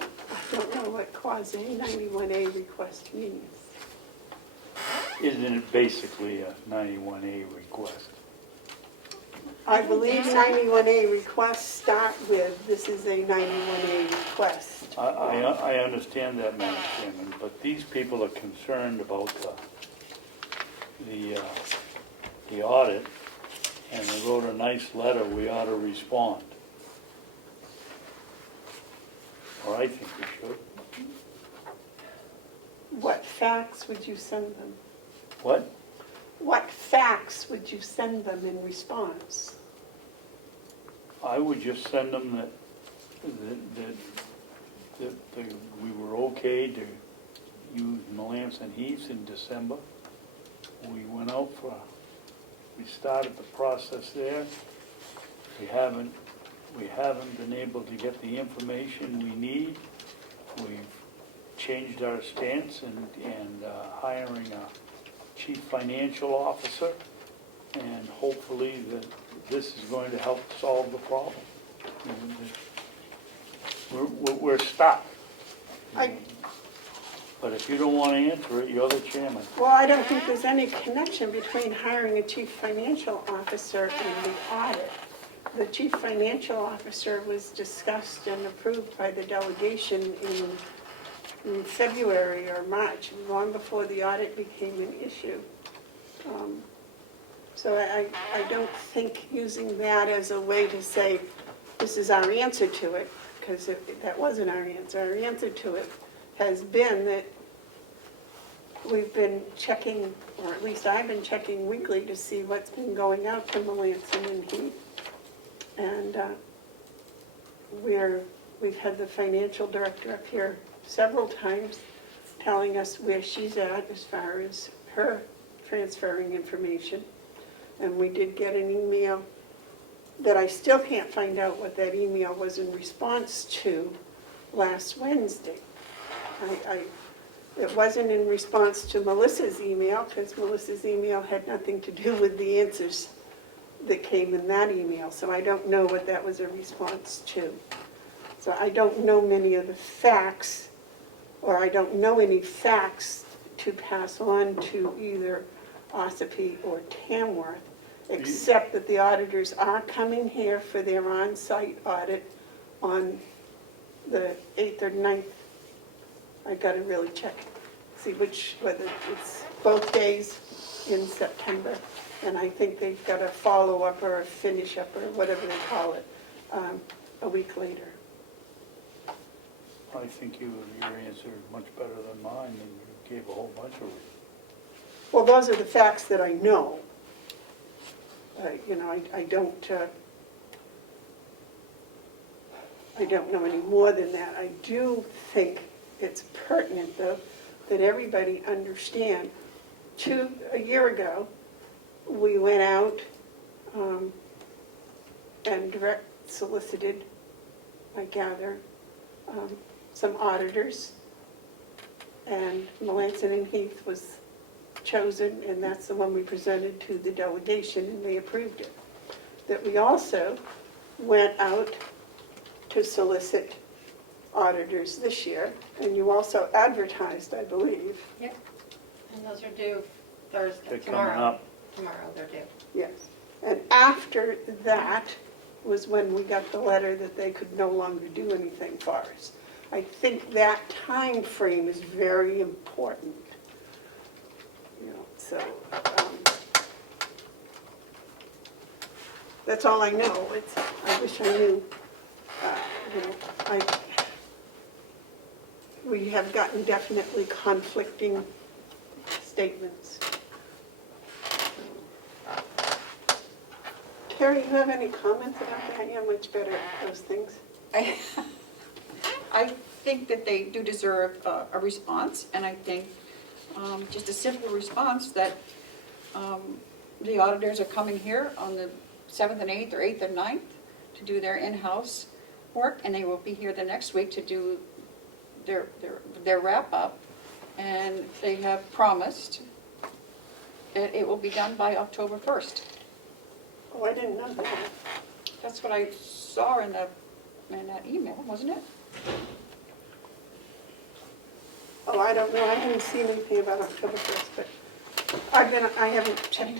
I don't know what quasi 91A request means. Isn't it basically a 91A request? I believe 91A requests start with, this is a 91A request. I understand that, Madam Chairman, but these people are concerned about the audit, and they wrote a nice letter, we ought to respond. Or I think we should. What facts would you send them? What? What facts would you send them in response? I would just send them that we were okay to use Melanson Heath in December. We went out we started the process there. We haven't been able to get the information we need. We've changed our stance and hiring a chief financial officer, and hopefully this is going to help solve the problem. We're stuck. But if you don't want to answer it, you're the chairman. Well, I don't think there's any connection between hiring a chief financial officer and the audit. The chief financial officer was discussed and approved by the delegation in February or March, long before the audit became an issue. So I don't think using that as a way to say, this is our answer to it, because that wasn't our answer. Our answer to it has been that we've been checking, or at least I've been checking weekly to see what's been going out from Melanson and Heath. And we've had the financial director up here several times telling us where she's at as far as her transferring information. And we did get an email that I still can't find out what that email was in response to last Wednesday. It wasn't in response to Melissa's email, because Melissa's email had nothing to do with the answers that came in that email, so I don't know what that was a response to. So I don't know many of the facts, or I don't know any facts to pass on to either Ossipee or Tamworth, except that the auditors are coming here for their on-site audit on the 8th or 9th. I gotta really check, see whether it's both days in September. And I think they've got a follow-up or a finish-up or whatever they call it, a week later. I think your answer is much better than mine, and you gave a whole bunch of reasons. Well, those are the facts that I know. I don't know any more than that. I do think it's pertinent, though, that everybody understand. A year ago, we went out and direct solicited, I gather, some auditors, and Melanson and Heath was chosen, and that's the one we presented to the delegation, and they approved it. That we also went out to solicit auditors this year, and you also advertised, I believe. Yep. And those are due Thursday, They're coming tomorrow. up. Tomorrow they're due. Yes. And after that was when we got the letter that they could no longer do anything for us. I think that time frame is very important. So that's all I know. I wish I knew. We have gotten definitely conflicting statements. Terry, you have any comments about that? You're much better at those things. I think that they do deserve a response, and I think just a simple response that the auditors are coming here on the 7th and 8th or 8th and 9th to do their in-house work, and they will be here the next week to do their wrap-up, and they have promised that it will be done by October 1st. Oh, I didn't know that. That's what I saw in that email, wasn't it? Oh, I don't know. I haven't seen anything about October 1st, but I haven't checked.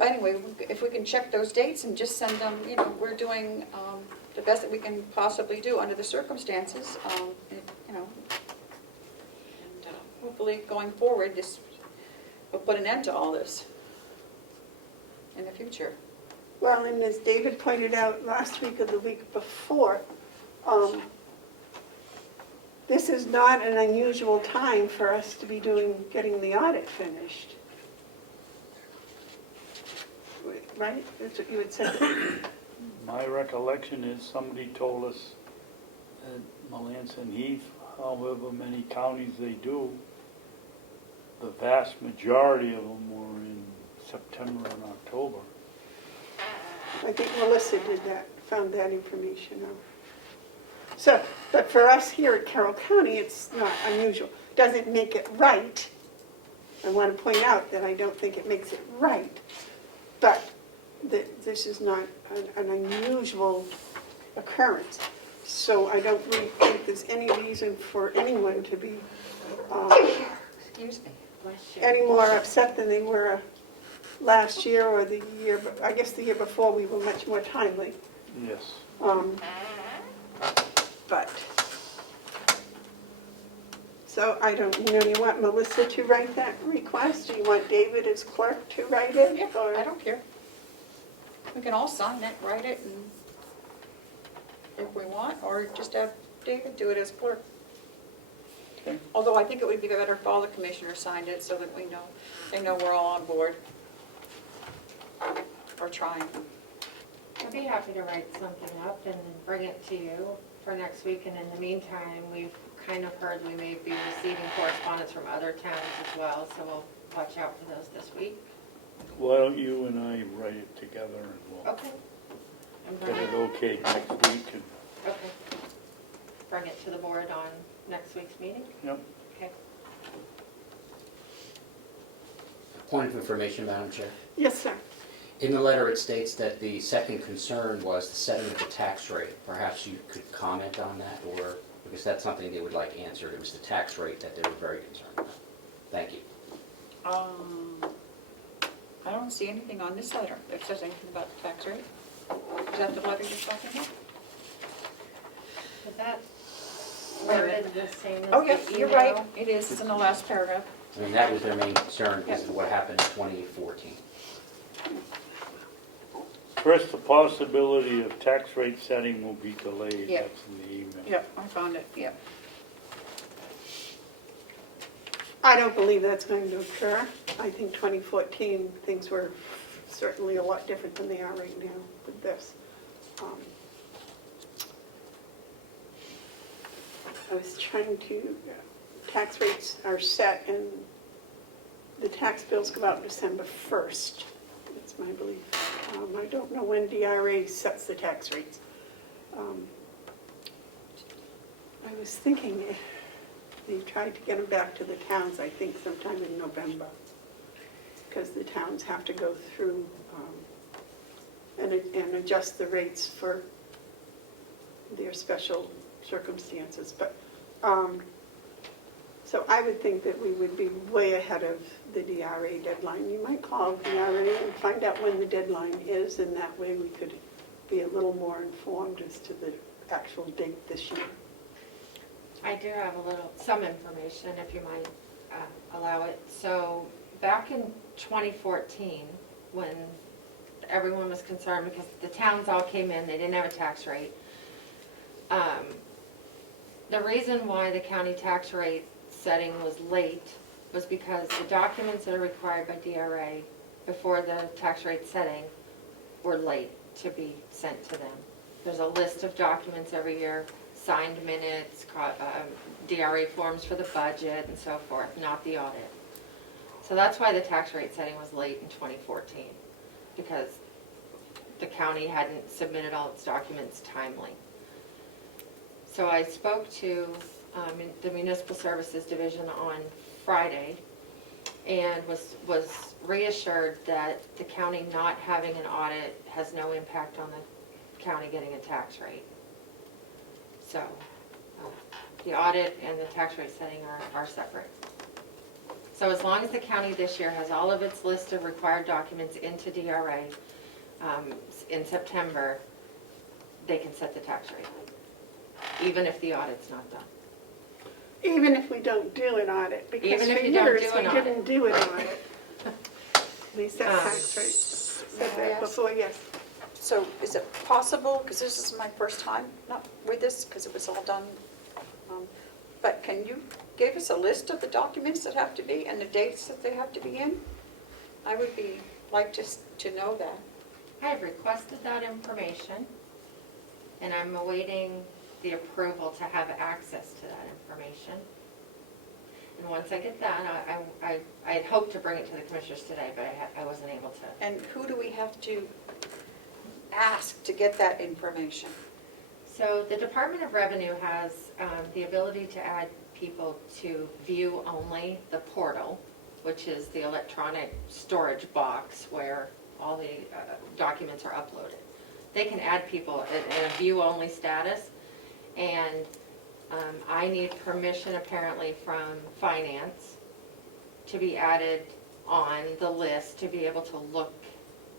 Anyway, if we can check those dates and just send them, we're doing the best that we can possibly do under the circumstances, and hopefully going forward, this will put an end to all this in the future. Well, and as David pointed out last week or the week before, this is not an unusual time for us to be getting the audit finished. Right? That's what you would say. My recollection is somebody told us that Melanson Heath, however many counties they do, the vast majority of them were in September and October. I think Melissa did that, found that information out. So, but for us here at Carroll County, it's not unusual. Doesn't make it right. I want to point out that I don't think it makes it right, but this is not an unusual occurrence. So I don't really think there's any reason for anyone to be Excuse me. any more upset than they were last year or the year, I guess the year before we were much more timely. Yes. But, so I don't, do you want Melissa to write that request? Do you want David as clerk to write it? Yeah, Or- I don't care. We can all sign it, write it, and if we want, or just have David do it as clerk. Okay. Although I think it would be better if all the commissioners signed it so that they know we're all on board. Or trying. I'd be happy to write something up and bring it to you for next week, and in the meantime, we've kind of heard we may be receiving correspondence from other towns as well, so we'll watch out for those this week. Why don't you and I write it together and we'll Okay. I'm get gonna, it okayed next week and, okay. Bring it to the board on next week's meeting? yep. Okay. Point of information, Madam Chair. Yes, sir. In the letter, it states that the second concern was the setting of the tax rate. Perhaps you could comment on that, or, because that's something they would like answered. It was the tax rate that they were very concerned about. Thank you. I don't see anything on this letter that says anything about the tax rate. Is that the letter you're talking about? Is that worded the same as Oh, yeah, the you're right. email? It is. It's in the last paragraph. I mean, that was their main concern because of what happened in 2014. First, the possibility of tax rate setting will be delayed, Yeah. that's in the email. Yep, I found it, yep. I don't believe that's going to occur. I think 2014, things were certainly a lot different than they are right now with this. I was trying to, tax rates are set and the tax bills go out December 1st. That's my belief. I don't know when DRA sets the tax rates. I was thinking if they tried to get them back to the towns, I think sometime in November, because the towns have to go through and adjust the rates for their special circumstances. But so I would think that we would be way ahead of the DRA deadline. You might call DRA and find out when the deadline is, and that way we could be a little more informed as to the actual date this year. I do have some information, if you might allow it. So back in 2014, when everyone was concerned because the towns all came in, they didn't have a tax rate. The reason why the county tax rate setting was late was because the documents that are required by DRA before the tax rate setting were late to be sent to them. There's a list of documents every year, signed minutes, DRA forms for the budget and so forth, not the audit. So that's why the tax rate setting was late in 2014, because the county hadn't submitted all its documents timely. So I spoke to the Municipal Services Division on Friday and was reassured that the county not having an audit has no impact on the county getting a tax rate. So the audit and the tax rate setting are separate. So as long as the county this year has all of its list of required documents into DRA in September, they can set the tax rate, even if the audit's not done. Even if we don't do an audit, because Even for if you don't years do we an audit. didn't do an audit. They set tax rates, said that before, yes. So is it possible, because this is my first time not with this, because it was all done, but can you give us a list of the documents that have to be and the dates that they have to be in? I would like to know that. I have requested that information, and I'm awaiting the approval to have access to that information. And once I get that, I had hoped to bring it to the commissioners today, but I wasn't able to. And who do we have to ask to get that information? So the Department of Revenue has the ability to add people to view only the portal, which is the electronic storage box where all the documents are uploaded. They can add people in a view only status, and I need permission apparently from finance to be added on the list, to be able to look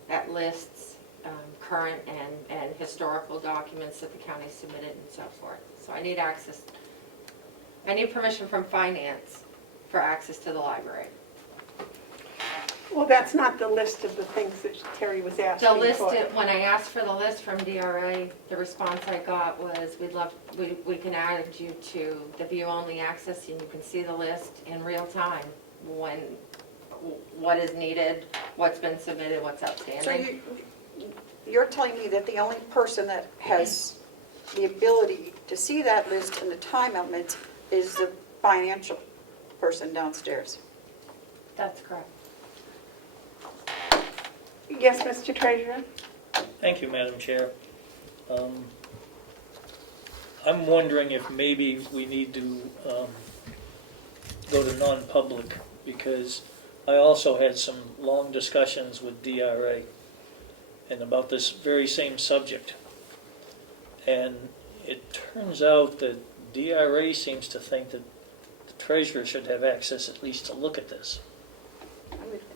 at lists, current and historical documents that the county submitted and so forth. So I need access, I need permission from finance for access to the library. Well, that's not the list of the things that Terry was asking The for. list, when I asked for the list from DRA, the response I got was, we can add you to the view-only access, and you can see the list in real time, what is needed, what's been submitted, what's So outstanding. you're telling me that the only person that has the ability to see that list and the time elements is the financial person downstairs? That's correct. Yes, Mr. Treasurer? Thank you, Madam Chair. I'm wondering if maybe we need to go to non-public, because I also had some long discussions with DRA and about this very same subject. And it turns out that DRA seems to think that the treasurer should have access at least to look at this.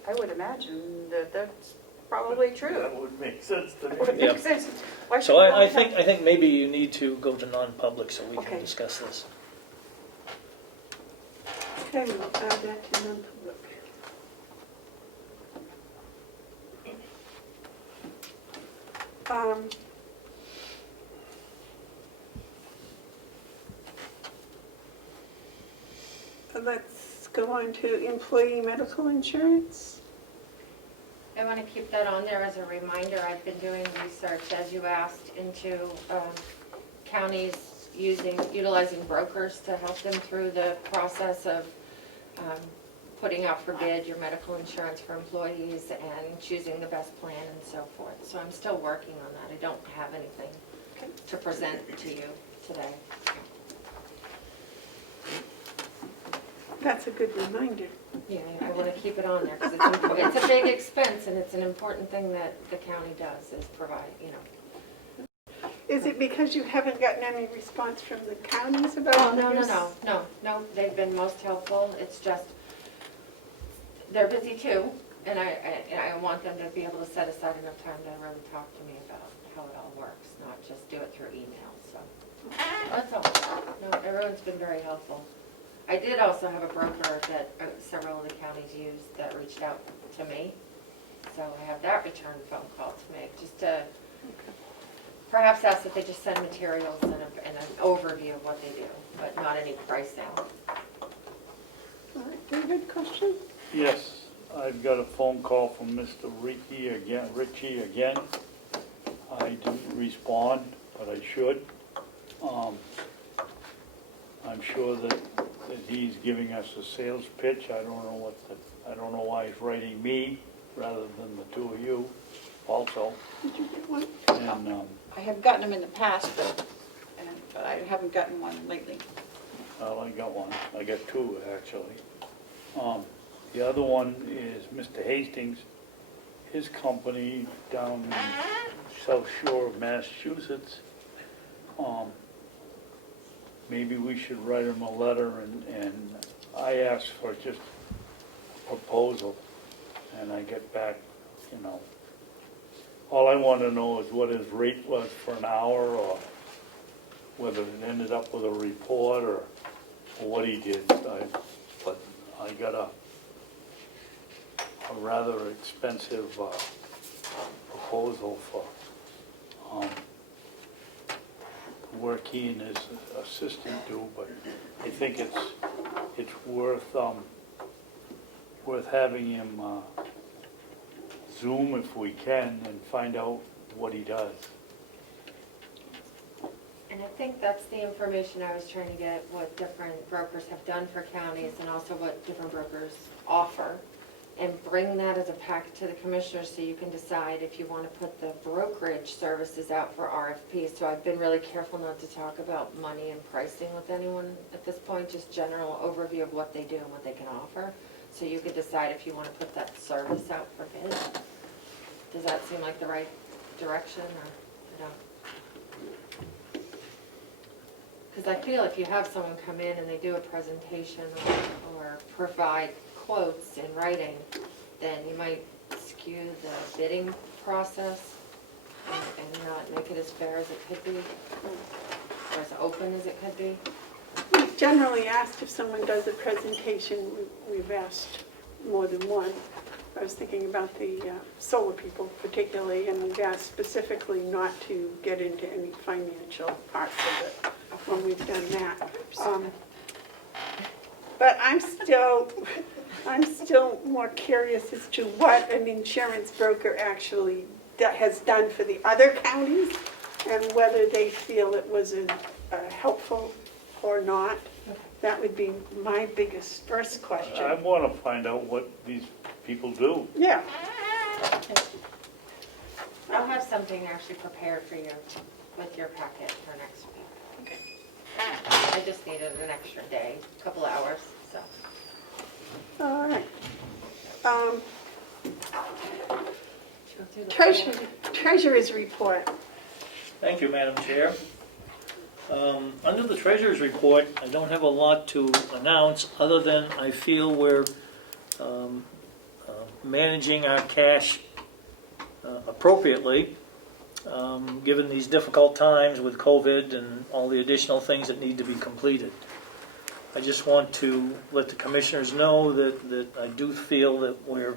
I would imagine that that's probably true. That would make sense to me. Would Yeah. make sense. Why should So we I want to have- think maybe you need to go to non-public so we Okay. can discuss this. Okay, we'll add that to non-public. Let's go on to employee medical insurance. I want to keep that on there as a reminder. I've been doing research, as you asked, into counties utilizing brokers to help them through the process of putting out for bid your medical insurance for employees and choosing the best plan and so forth. So I'm still working on that. I don't have anything to present to you today. That's a good reminder. Yeah, I want to keep it on there because it's a big expense and it's an important thing that the county does is provide, Is it because you haven't gotten any response from the counties about Oh, this? no, they've been most helpful. It's just, they're busy too, and I want them to be able to set aside enough time to really talk to me about how it all works, not just do it through email, so. That's all. No, everyone's been very helpful. I did also have a broker that several of the counties used that reached out to me, so I have that return phone call to make, just to perhaps ask if they just send materials and an overview of what they do, but not any pricing. All right, David, question? Yes, I've got a phone call from Mr. Richie again. I didn't respond, but I should. I'm sure that he's giving us a sales pitch. I don't know why he's writing me rather than the two of you also. Did you get one? And, I have gotten them in the past, but I haven't gotten one lately. well, I got one. I got two, actually. The other one is Mr. Hastings. His company down in South Shore of Massachusetts. Maybe we should write him a letter and I asked for just a proposal and I get back, all I want to know is what his rate was for an hour or whether it ended up with a report or what he did. But I got a rather expensive proposal for work he and his assistant do, but I think it's worth having him Zoom if we can and find out what he does. And I think that's the information I was trying to get, what different brokers have done for counties and also what different brokers offer. And bring that as a pack to the commissioners so you can decide if you want to put the brokerage services out for RFPs. So I've been really careful not to talk about money and pricing with anyone at this point, just general overview of what they do and what they can offer. So you could decide if you want to put that service out for bid. Does that seem like the right direction or no? Because I feel if you have someone come in and they do a presentation or provide quotes in writing, then you might skew the bidding process and not make it as fair as it could be, or as open as it could be. We've generally asked if someone does a presentation, we've asked more than one. I was thinking about the solar people particularly, and we've asked specifically not to get into any financial parts of it when we've done that. But I'm still more curious as to what an insurance broker actually has done for the other counties and whether they feel it was helpful or not. That would be my biggest first question. I want to find out what these people do. Yeah. I'll have something actually prepared for you with your packet for next week. Okay. I just needed an extra day, a couple hours, so. All right. Go through the Treasurer's report. Thank you, Madam Chair. Under the Treasurer's report, I don't have a lot to announce, other than I feel we're managing our cash appropriately, given these difficult times with COVID and all the additional things that need to be completed. I just want to let the commissioners know that I do feel that we're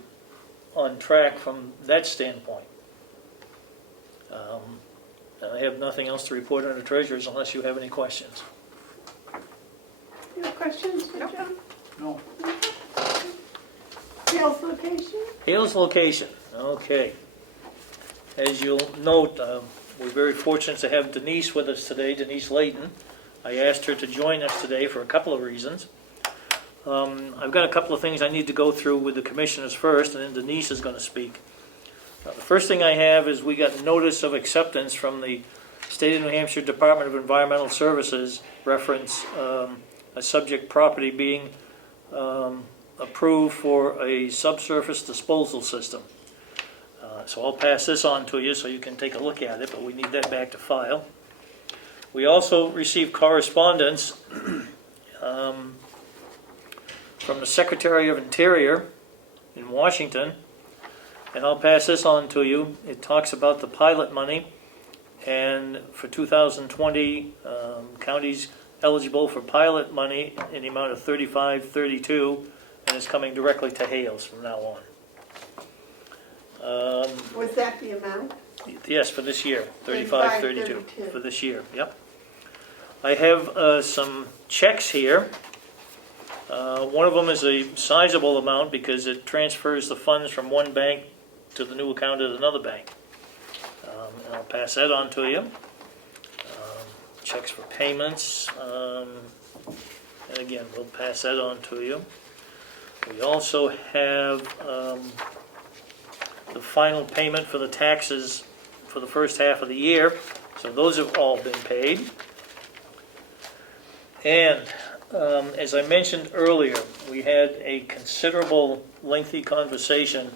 on track from that standpoint. I have nothing else to report on the treasurers unless you have any questions. You have questions for Nope. John? No. Sales location? Hales location, okay. As you'll note, we're very fortunate to have Denise with us today, Denise Layton. I asked her to join us today for a couple of reasons. I've got a couple of things I need to go through with the commissioners first, and then Denise is going to speak. The first thing I have is we got notice of acceptance from the State of New Hampshire Department of Environmental Services, reference a subject property being approved for a subsurface disposal system. So I'll pass this on to you so you can take a look at it, but we need that back to file. We also received correspondence from the Secretary of Interior in Washington, and I'll pass this on to you. It talks about the pilot money, and for 2020, counties eligible for pilot money in the amount of $35.32, and it's coming directly to Hales from now on. Was that the amount? Yes, for this year, 35.32 $35.32. for this year, yep. I have some checks here. One of them is a sizable amount because it transfers the funds from one bank to the new account at another bank. And I'll pass that on to you. Checks for payments, and again, we'll pass that on to you. We also have the final payment for the taxes for the first half of the year, so those have all been paid. And as I mentioned earlier, we had a considerable lengthy conversation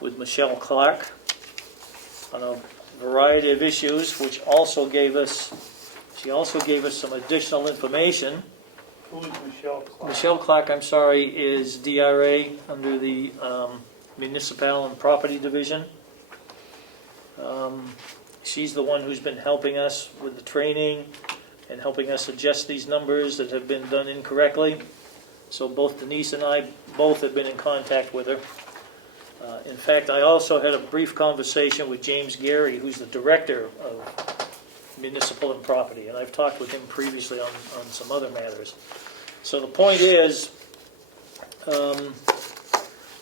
with Michelle Clark on a variety of issues, which also gave us, she also gave us some additional information. Who is Michelle Clark? Michelle Clark, I'm sorry, is DRA under the Municipal and Property Division. She's the one who's been helping us with the training and helping us adjust these numbers that have been done incorrectly. So both Denise and I both have been in contact with her. In fact, I also had a brief conversation with James Gary, who's the director of Municipal and Property, and I've talked with him previously on some other matters. So the point is,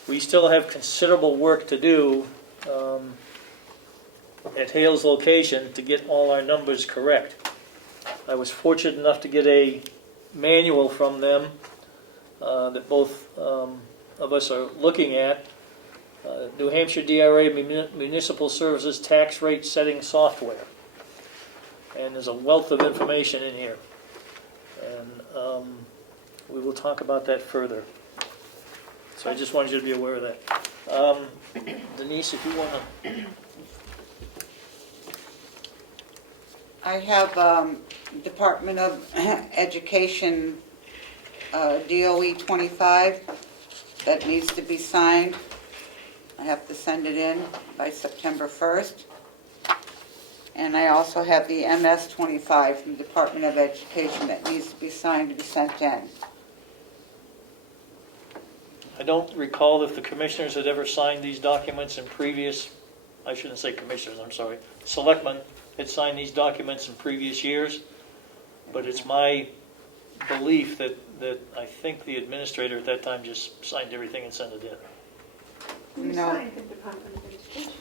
we still have considerable work to do at Hales location to get all our numbers correct. I was fortunate enough to get a manual from them that both of us are looking at. New Hampshire DRA Municipal Services Tax Rate Setting Software. And there's a wealth of information in here. And we will talk about that further. So I just wanted you to be aware of that. Denise, if you want to... I have Department of Education DOE 25 that needs to be signed. I have to send it in by September 1st. And I also have the MS 25 from the Department of Education that needs to be signed to be sent in. I don't recall if the commissioners had ever signed these documents in previous, I shouldn't say commissioners, I'm sorry, selectmen had signed these documents in previous years, but it's my belief that I think the administrator at that time just signed everything and sent it in. You No. signed the Department of Education.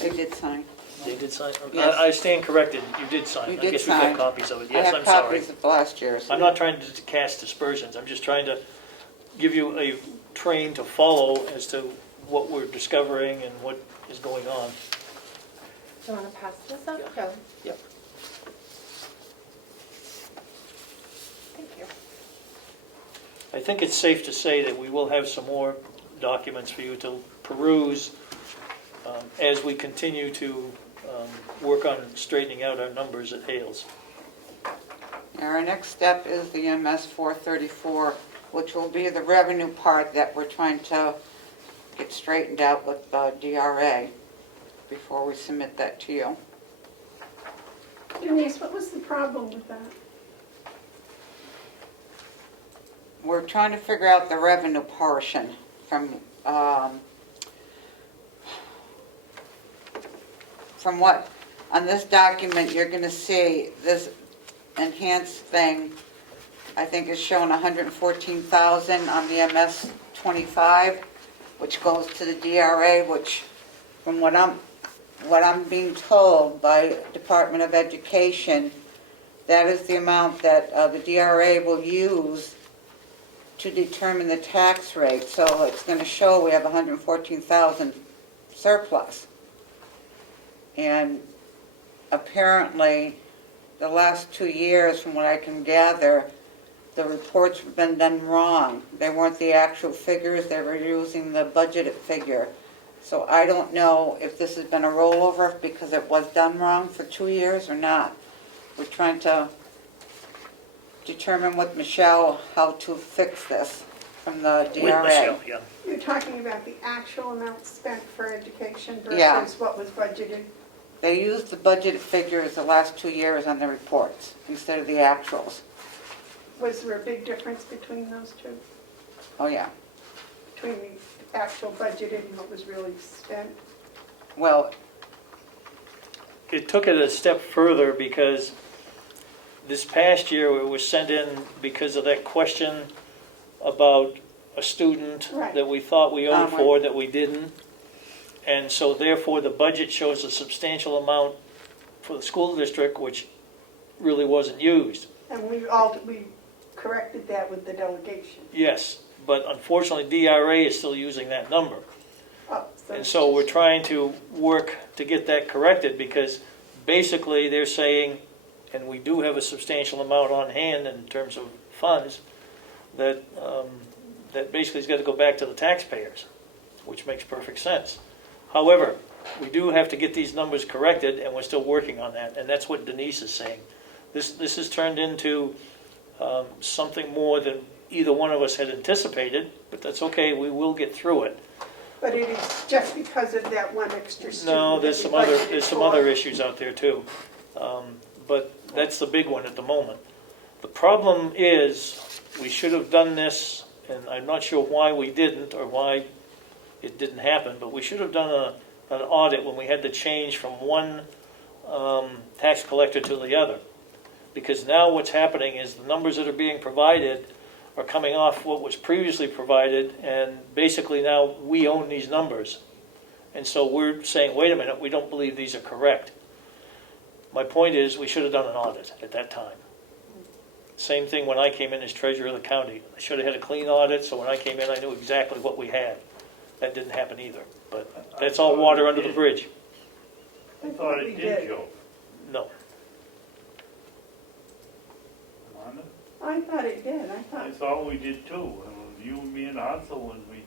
They did sign. They did sign? Yes. I stand corrected, you did sign. You I did guess we sign. have copies of it, yes, I I'm have sorry. copies of last year's. I'm not trying to cast dispersions, I'm just trying to give you a train to follow as to what we're discovering and what is going on. Do you want to pass this up? Joe? Yep. Thank you. I think it's safe to say that we will have some more documents for you to peruse as we continue to work on straightening out our numbers at Hales. Our next step is the MS 434, which will be the revenue part that we're trying to get straightened out with DRA before we submit that to you. Denise, what was the problem with that? We're trying to figure out the revenue portion from what, on this document, you're going to see this enhanced thing, I think is showing 114,000 on the MS 25, which goes to the DRA, which from what I'm being told by Department of Education, that is the amount that the DRA will use to determine the tax rate. So it's going to show we have 114,000 surplus. And apparently, the last 2 years, from what I can gather, the reports have been done wrong. They weren't the actual figures, they were using the budgeted figure. So I don't know if this has been a rollover because it was done wrong for 2 years or not. We're trying to determine with Michelle how to fix this from the DRA. With Michelle, yeah. You're talking about the actual amount spent for education Yeah. versus what was budgeted? They used the budgeted figures the last 2 years on the reports instead of the actuals. Was there a big difference between those two? Oh, yeah. Between the actual budgeted and what was really spent? Well, It took it a step further because this past year it was sent in because of that question about a student Right. that we thought we owed Uh-huh. for that we didn't. And so therefore the budget shows a substantial amount for the school district which really wasn't used. And we corrected that with the delegation. Yes, but unfortunately DRA is still using that number. Oh, And so we're trying to work to get that corrected because basically they're saying, and we do have a substantial amount on hand in terms of funds, that that basically has got to go back to the taxpayers, which makes perfect sense. However, we do have to get these numbers corrected and we're still working on that, and that's what Denise is saying. This has turned into something more than either one of us had anticipated, but that's okay, we will get through it. But it is just because of that one extra student. No, there's that some we other, budgeted there's some for. other issues out there too. But that's the big one at the moment. The problem is, we should have done this, and I'm not sure why we didn't, or why it didn't happen, but we should have done an audit when we had to change from one tax collector to the other. Because now what's happening is the numbers that are being provided are coming off what was previously provided, and basically now we own these numbers. And so we're saying, wait a minute, we don't believe these are correct. My point is, we should have done an audit at that time. Same thing when I came in as treasurer of the county. I should have had a clean audit, so when I came in, I knew exactly what we had. That didn't happen either, but that's all water under the bridge. I thought We it did. did, Joe. No. Wanda? I thought it did, I thought we did too. You, me, and Hansel, and we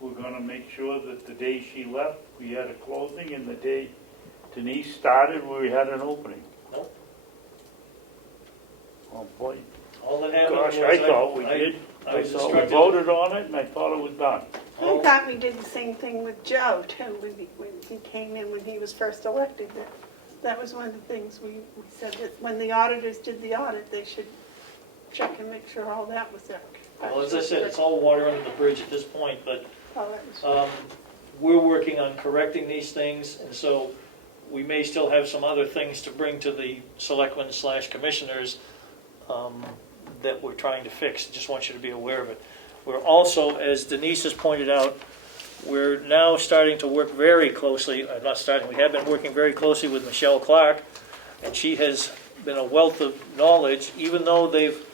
were gonna make sure that the day she left, we had a closing, and the day Denise started, we had an opening. Nope. Oh, boy. All that happened Gosh, was I thought we did. I I was thought we instructed. voted on it, and I thought it was done. I thought we did the same thing with Joe too, when he came in, when he was first elected. That was one of the things we said, that when the auditors did the audit, they should check and make sure all that was there. Well, as I said, it's all water under the bridge at this point, but Oh, that was- we're working on correcting these things, and so we may still have some other things to bring to the selectmen/commissioners that we're trying to fix. Just want you to be aware of it. We're also, as Denise has pointed out, we're now starting to work very closely, not starting, we have been working very closely with Michelle Clark, and she has been a wealth of knowledge, even though they've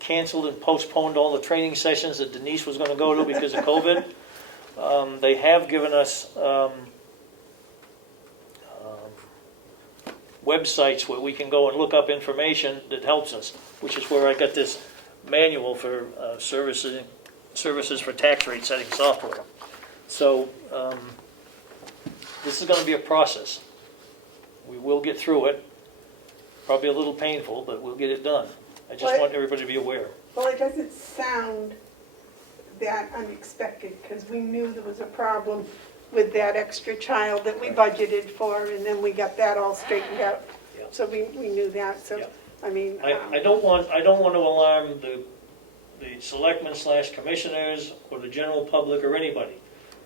canceled and postponed all the training sessions that Denise was going to go to because of COVID. They have given us websites where we can go and look up information that helps us, which is where I got this manual for services for tax rate setting software. So this is going to be a process. We will get through it. Probably a little painful, but we'll get it done. I just want everybody to be aware. Well, it doesn't sound that unexpected, because we knew there was a problem with that extra child that we budgeted for, and then we got that all straightened out. Yeah. So we knew that, so, Yeah. I mean. I don't want to alarm the selectmen / commissioners or the general public or anybody.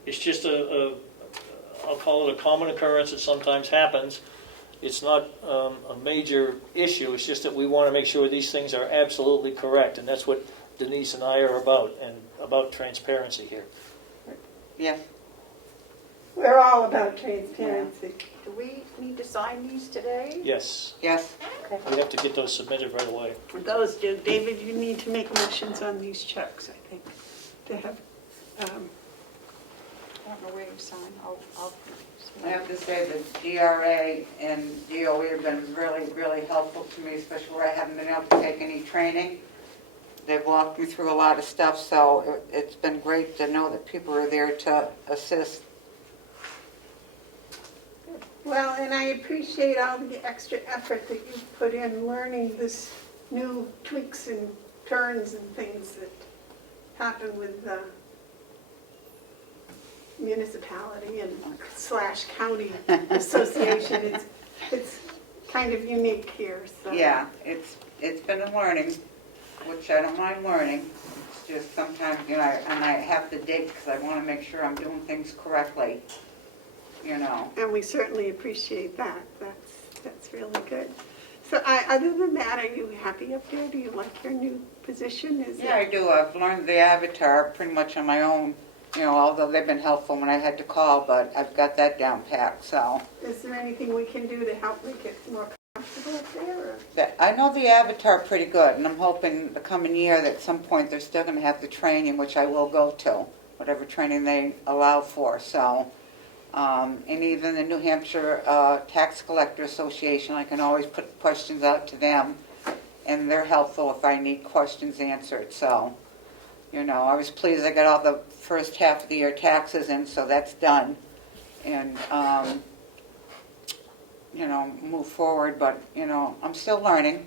It's just I'll call it a common occurrence that sometimes happens. It's not a major issue, it's just that we want to make sure these things are absolutely correct, and that's what Denise and I are about, and about transparency here. Yes. We're all about transparency. Do we need to sign these today? Yes, Yes. we have to get those submitted right away. Those do. David, you need to make motions on these checks, I think, to have, I don't know where to sign. I'll I have to say the DRA and DOE have been really, really helpful to me, especially where I haven't been able to take any training. They've walked me through a lot of stuff, so it's been great to know that people are there to assist. well, and I appreciate all the extra effort that you've put in learning this new tweaks and turns and things that happen with the municipality and / county association. It's kind of unique here, so. Yeah, it's been a learning, which I don't mind learning. It's just sometimes, and I have to dig because I want to make sure I'm doing things correctly, And we certainly appreciate that. That's really good. So other than that, are you happy up there? Do you like your new position? Yeah, I do. I've learned the avatar pretty much on my own, although they've been helpful when I had to call, but I've got that down pat, so. Is there anything we can do to help make it more comfortable up there? Or? I know the avatar pretty good, and I'm hoping the coming year that at some point they're still going to have the training, which I will go to, whatever training they allow for, so. And even the New Hampshire Tax Collector Association, I can always put questions out to them, and they're helpful if I need questions answered, so. I was pleased I got all the first half of the year taxes in, so that's done. And, move forward, but, I'm still learning.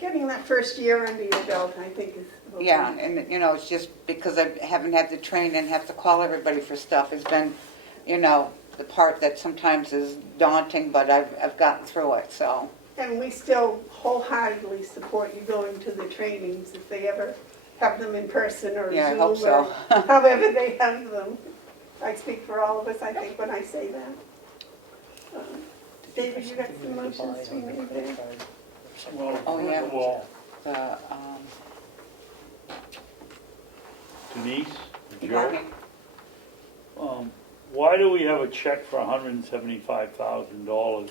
Getting that first year under your belt, I think is. Yeah, and, it's just because I haven't had the training and have to call everybody for stuff has been, the part that sometimes is daunting, but I've gotten through it, so. And we still wholeheartedly support you going to the trainings if they ever have them in person or Yeah, I Zoom hope so. or however they have them. I speak for all of us, I think, when I say that. David, you got some motions to be made there? Oh, yeah. Well, Denise, Joe, Pardon me? why do we have a check for $175,000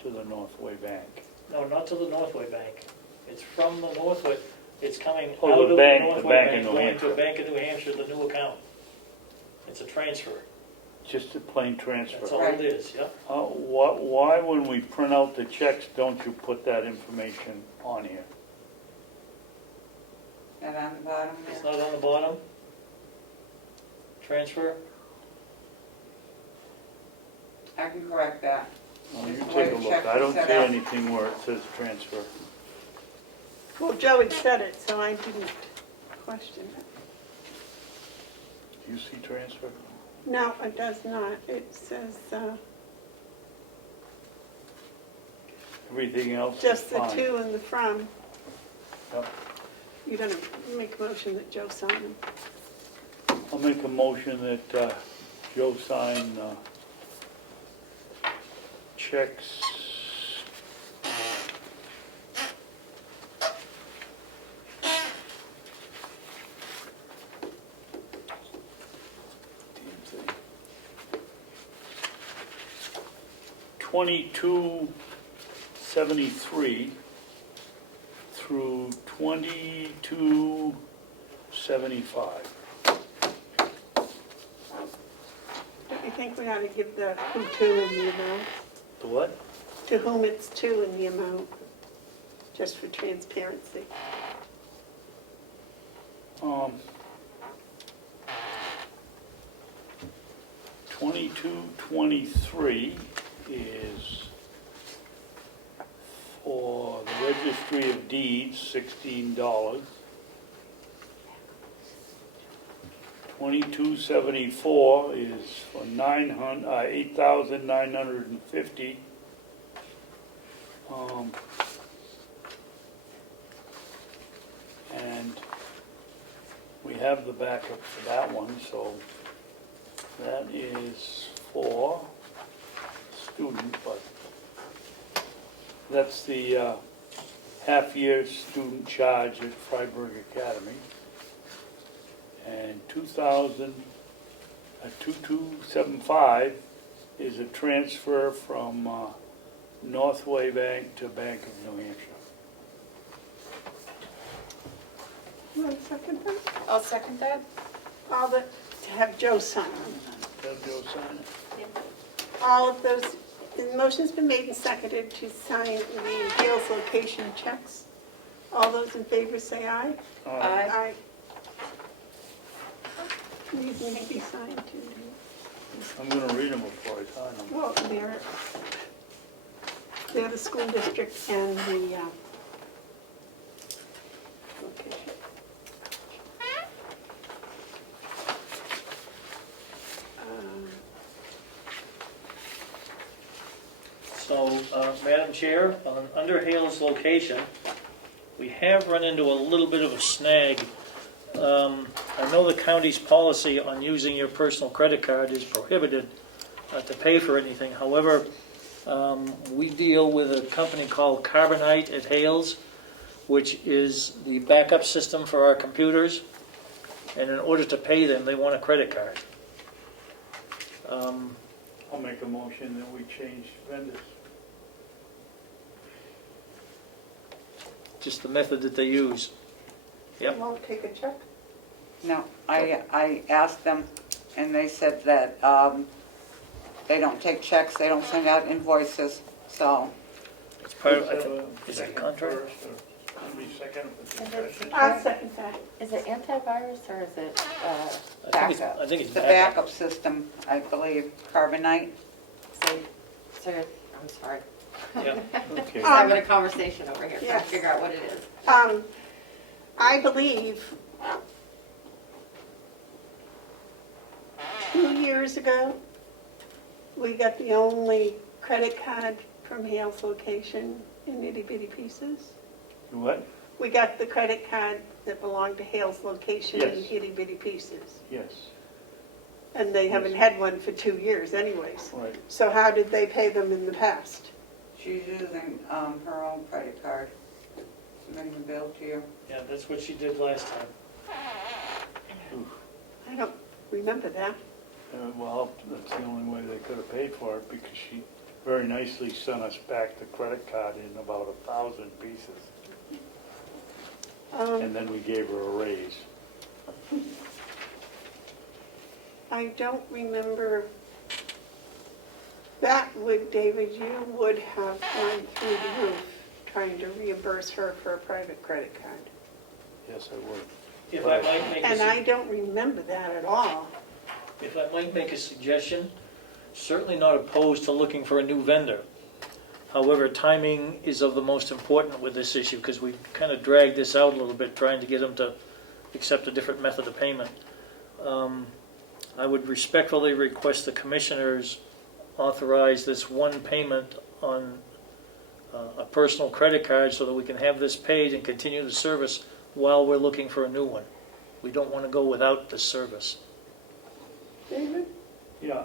to the Northway Bank? No, not to the Northway Bank. It's from the Northway, it's coming out Oh, of the the bank- the Northway bank in Bank, New going to a Hampshire. bank in New Hampshire, the new account. It's a transfer. Just a plain transfer? That's all Right. it is, yeah. Why, when we print out the checks, don't you put that information on here? And on the bottom It's there. not on the bottom. Transfer. I can correct that. Well, you Just the take way a the look. check I don't is set see up. anything where it says transfer. Well, Joe had said it, so I didn't question it. Do you see transfer? No, it does not. It says Everything else is just the fine. to and the from. Yep. You're going to make a motion that Joe sign them. I'll make a motion that Joe sign checks. $22.73 through $22.75. Don't you think we ought to give the who to and the amount? The what? to whom it's to and the amount, just for transparency. 2223 is for the Registry of Deeds, $16. 2274 is for 8,950. And we have the backup for that one, so that is for student, but that's the half-year student charge at Freiburg Academy. And 2275 is a transfer from Northway Bank to Bank of New Hampshire. You want to second that? I'll second that. All the, to have Joe sign them. Have Joe sign it. All of those, the motion's been made and seconded to sign the Gales location checks. All those in favor say aye. Aye. These need to be signed too. I'm going to read them before I sign them. Well, they're the school district and the location. So, Madam Chair, under Hale's location, we have run into a little bit of a snag. I know the county's policy on using your personal credit card is prohibited to pay for anything. However, we deal with a company called Carbonite at Hale's, which is the backup system for our computers. And in order to pay them, they want a credit card. I'll make a motion that we change vendors. Just the method that they use. Yep. You won't take a check? No, I asked them, and they said that they don't take checks, they don't send out invoices, so. It's part of, I think, is it a contract? Maybe second if it's discussion. I'll second that. Is it antivirus or is it I backup? think it's The backup. backup system, I believe, Carbonite. So, I'm sorry. Yeah. Okay. Just having a conversation over here, trying Yes. to figure out what it is. I believe 2 years ago, we got the only credit card from Hale's location in itty bitty pieces. What? We got the credit card that belonged to Hale's location in Yes. itty bitty pieces. Yes, And they haven't had one for 2 years anyways. right. So how did they pay them in the past? She's using her own credit card, submitting the bill to you. Yeah, that's what she did last time. I don't remember that. Well, that's the only way they could have paid for it, because she very nicely sent us back the credit card in about 1,000 pieces. And then we gave her a raise. I don't remember, that would, David, you would have gone through the roof trying to reimburse her for a private credit card. Yes, I would. If I might make And I don't remember that at all. If I might make a suggestion, certainly not opposed to looking for a new vendor. However, timing is of the most important with this issue, because we kind of dragged this out a little bit, trying to get them to accept a different method of payment. I would respectfully request the commissioners authorize this one payment on a personal credit card so that we can have this paid and continue the service while we're looking for a new one. We don't want to go without this service. David? Yeah,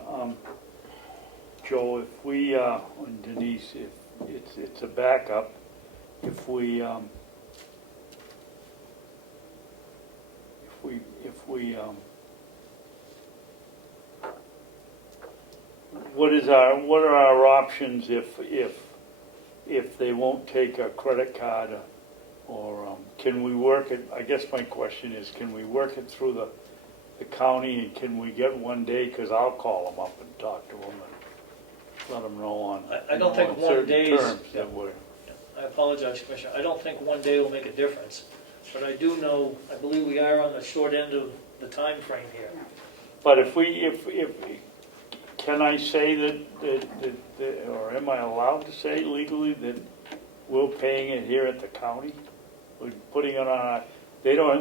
Joe, if we, and Denise, if it's a backup, if we what are our options if they won't take a credit card, or can we work it, I guess my question is, can we work it through the county, and can we get one day, because I'll call them up and talk to them. let them know on. I don't think on one certain day's- terms that we're, I apologize, Commissioner, I don't think one day will make a difference, but I do know, I believe we are on the short end of the time frame here. but if can I say that, or am I allowed to say legally that we're paying it here at the county? We're putting it on,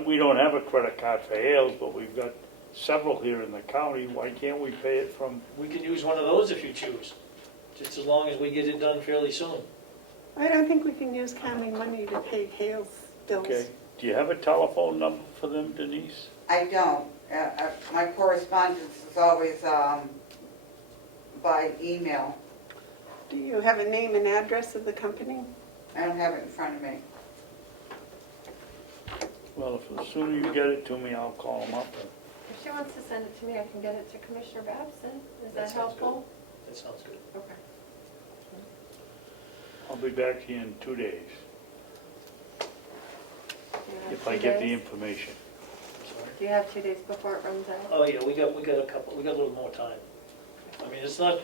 we don't have a credit card for Hales, but we've got several here in the county. Why can't we pay it from, We can use one of those if you choose, just as long as we get it done fairly soon. I don't think we can use county money to pay Hale's bills. okay? Do you have a telephone number for them, Denise? I don't. My correspondence is always by email. Do you have a name and address of the company? I don't have it in front of me. Well, if the sooner you get it to me, I'll call them up. If she wants to send it to me, I can get it to Commissioner Babson. Is that sounds helpful? good. That sounds good. Okay. I'll be back to you in 2 days, Do you have if I 2 get the days? information. Sorry. Do you have 2 days before it runs out? Oh, yeah, we got a little more time. I mean, it's not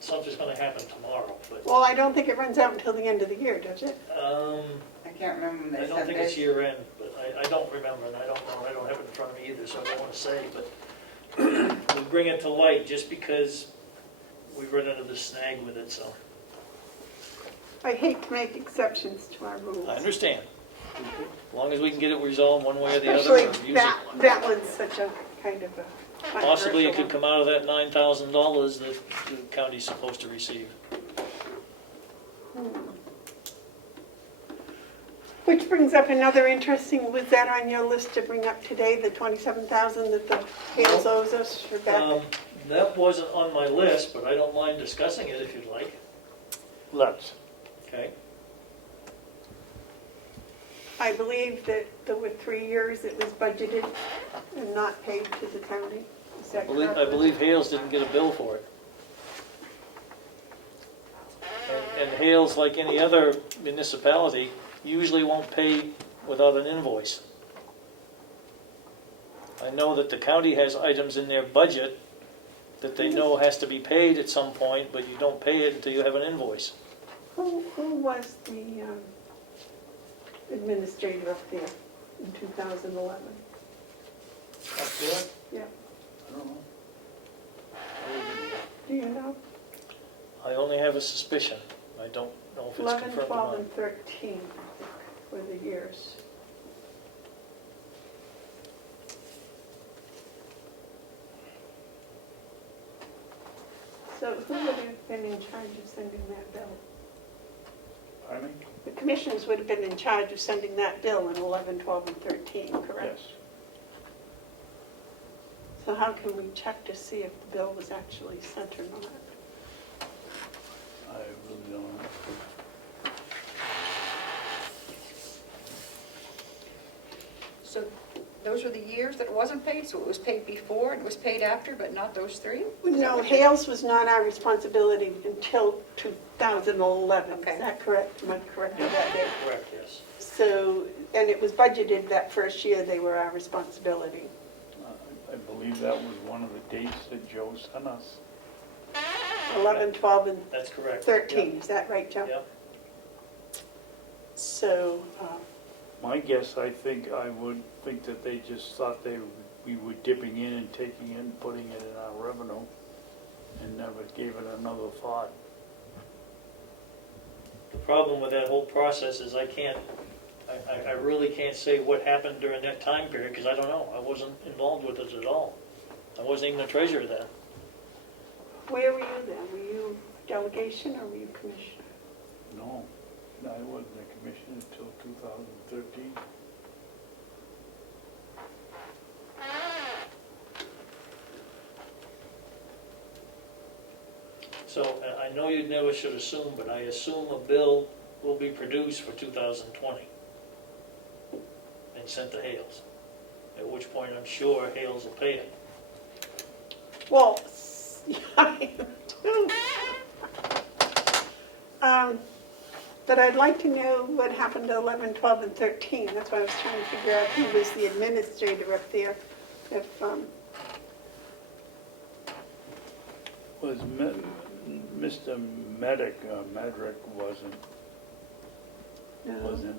something's gonna happen tomorrow, but, Well, I don't think it runs out until the end of the year, does it? I can't remember when I they don't said think it's this. year end, but I don't remember, and I don't know, I don't have it in front of me either, so I don't wanna say, but we bring it to light just because we run into this snag with it, so. I hate to make exceptions to our rules. I understand. As long as we can get it resolved one way or the other, Especially or use that, it. that one's such a kind of a Possibly it could controversial come out of that $9,000 that the county's supposed to receive. one. Which brings up another interesting, was that on your list to bring up today, the 27,000 that the Hales owes us for back? That wasn't on my list, but I don't mind discussing it if you'd like. Let's. Okay? I believe that there were 3 years it was budgeted and not paid to the county. Is that correct? I believe Hales didn't get a bill for it. And Hales, like any other municipality, usually won't pay without an invoice. I know that the county has items in their budget that they know has to be paid at some point, but you don't pay it until you have an invoice. Who was the administrator up there in 2011? Up there? Yeah, I don't know. do you know? I only have a suspicion. I don't know if it's 11, confirmed or 12, not. and 13 were the years. So who would have been in charge of sending that bill? Pardon me? The commissioners would have been in charge of sending that bill in 11, 12, and 13, correct? Yes. So how can we check to see if the bill was actually sent or not? I really don't know. So those were the years that it wasn't paid, so it was paid before, and it was paid after, but not those 3? No, Hales was not our responsibility until 2011. Okay. Is that correct? Am I correct with that date? Correct, yes. So, and it was budgeted that first year they were our responsibility. I believe that was one of the dates that Joe sent us. 11, 12, and That's correct. 13, is that right, Joe? Yep. So, My guess, I would think that they just thought we were dipping in and taking it and putting it in our revenue and never gave it another thought. The problem with that whole process is I really can't say what happened during that time period, because I don't know. I wasn't involved with it at all. I wasn't even the treasurer then. where were you then? Were you delegation or were you commissioner? No, I wasn't a commissioner until 2013. So I know you never should assume, but I assume a bill will be produced for 2020 and sent to Hales, at which point I'm sure Hales will pay it. Well, but I'd like to know what happened to 11, 12, and 13. That's why I was trying to figure out who was the administrator up there. If Was Mr. Medrick wasn't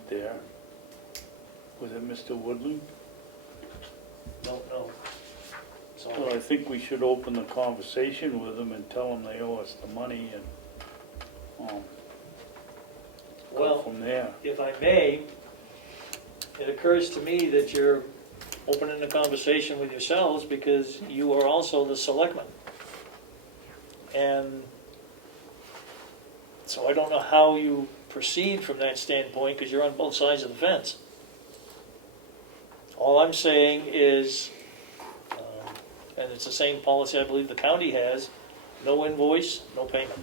there. Was it Mr. Woodley? Don't know. So, Well, I think we should open the conversation with them and tell them they owe us the money and, go well, from there. if I may, it occurs to me that you're opening the conversation with yourselves because you are also the selectmen. And so I don't know how you proceed from that standpoint because you're on both sides of the fence. All I'm saying is, and it's the same policy I believe the county has, no invoice, no payment.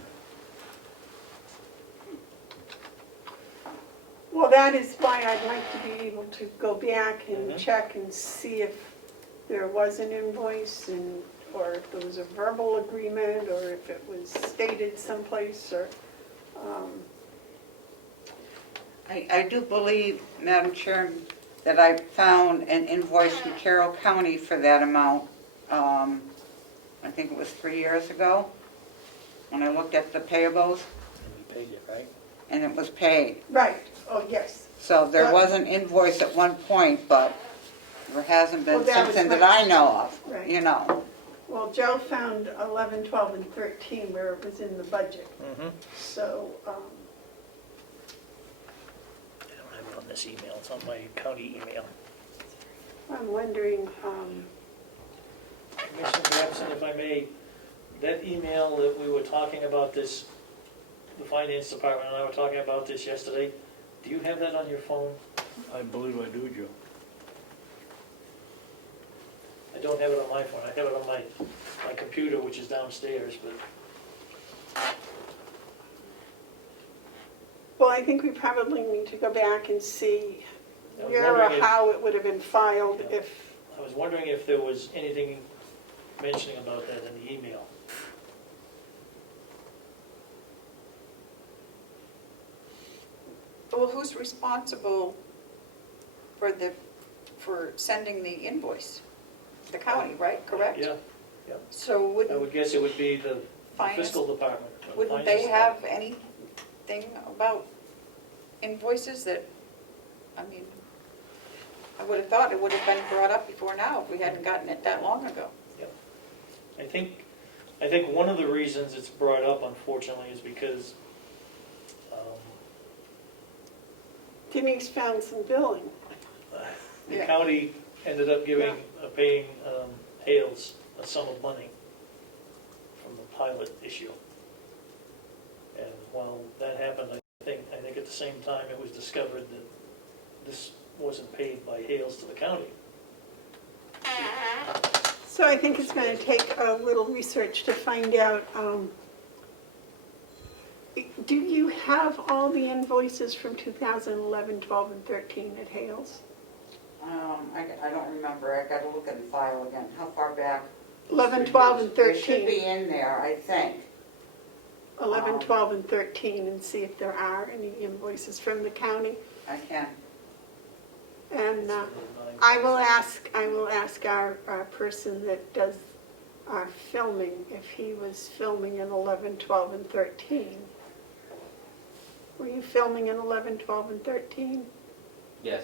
Well, that is why I'd like to be able to go back and Mhm. check and see if there was an invoice and, or if there was a verbal agreement, or if it was stated someplace, or, I do believe, Madam Chair, that I found an invoice from Carroll County for that amount. I think it was 3 years ago, when I looked at the payables, And we paid it, right? and it was paid. right, oh, yes. So there was an invoice at one point, but there hasn't Well, been that since was then that my- I know of, Right. you know. Well, Joe found 11, 12, and 13 where it was in the budget, Mm-hmm. so, I don't have it on this email, it's on my county email. I'm wondering, Commissioner Jepson, if I may, that email that we were talking about this, the finance department and I were talking about this yesterday, do you have that on your phone? I believe I do, Joe. I don't have it on my phone, I have it on my computer, which is downstairs, but well, I think we probably need to go back and see I was where or wondering if- how it would have been filed Yeah. if, I was wondering if there was anything mentioning about that in the email. Well, who's responsible for sending the invoice? The county, right, correct? Yeah, So I wouldn't, would guess it would be the Finance- fiscal department. or the wouldn't finance they have anything about invoices that, I mean, I would have thought it would have been brought up before now if we hadn't gotten it that long ago. department. I think one of the reasons it's brought up, unfortunately, is because Denise found some billing. the Yeah. county ended up paying Hales a sum of money from the pilot issue. And while that happened, I think at the same time it was discovered that this wasn't paid by Hales to the county. So I think it's going to take a little research to find out, do you have all the invoices from 2011, 12, and 13 at Hales? I don't remember, I gotta look at the file again, how far back? 11, 12, and It should 13. be in there, I think. 11, 12, and 13, and see if there are any invoices from the county. I can. And I will ask our person that does our filming if he was filming in 11, 12, and 13. Were you filming in 11, 12, and 13? Yes.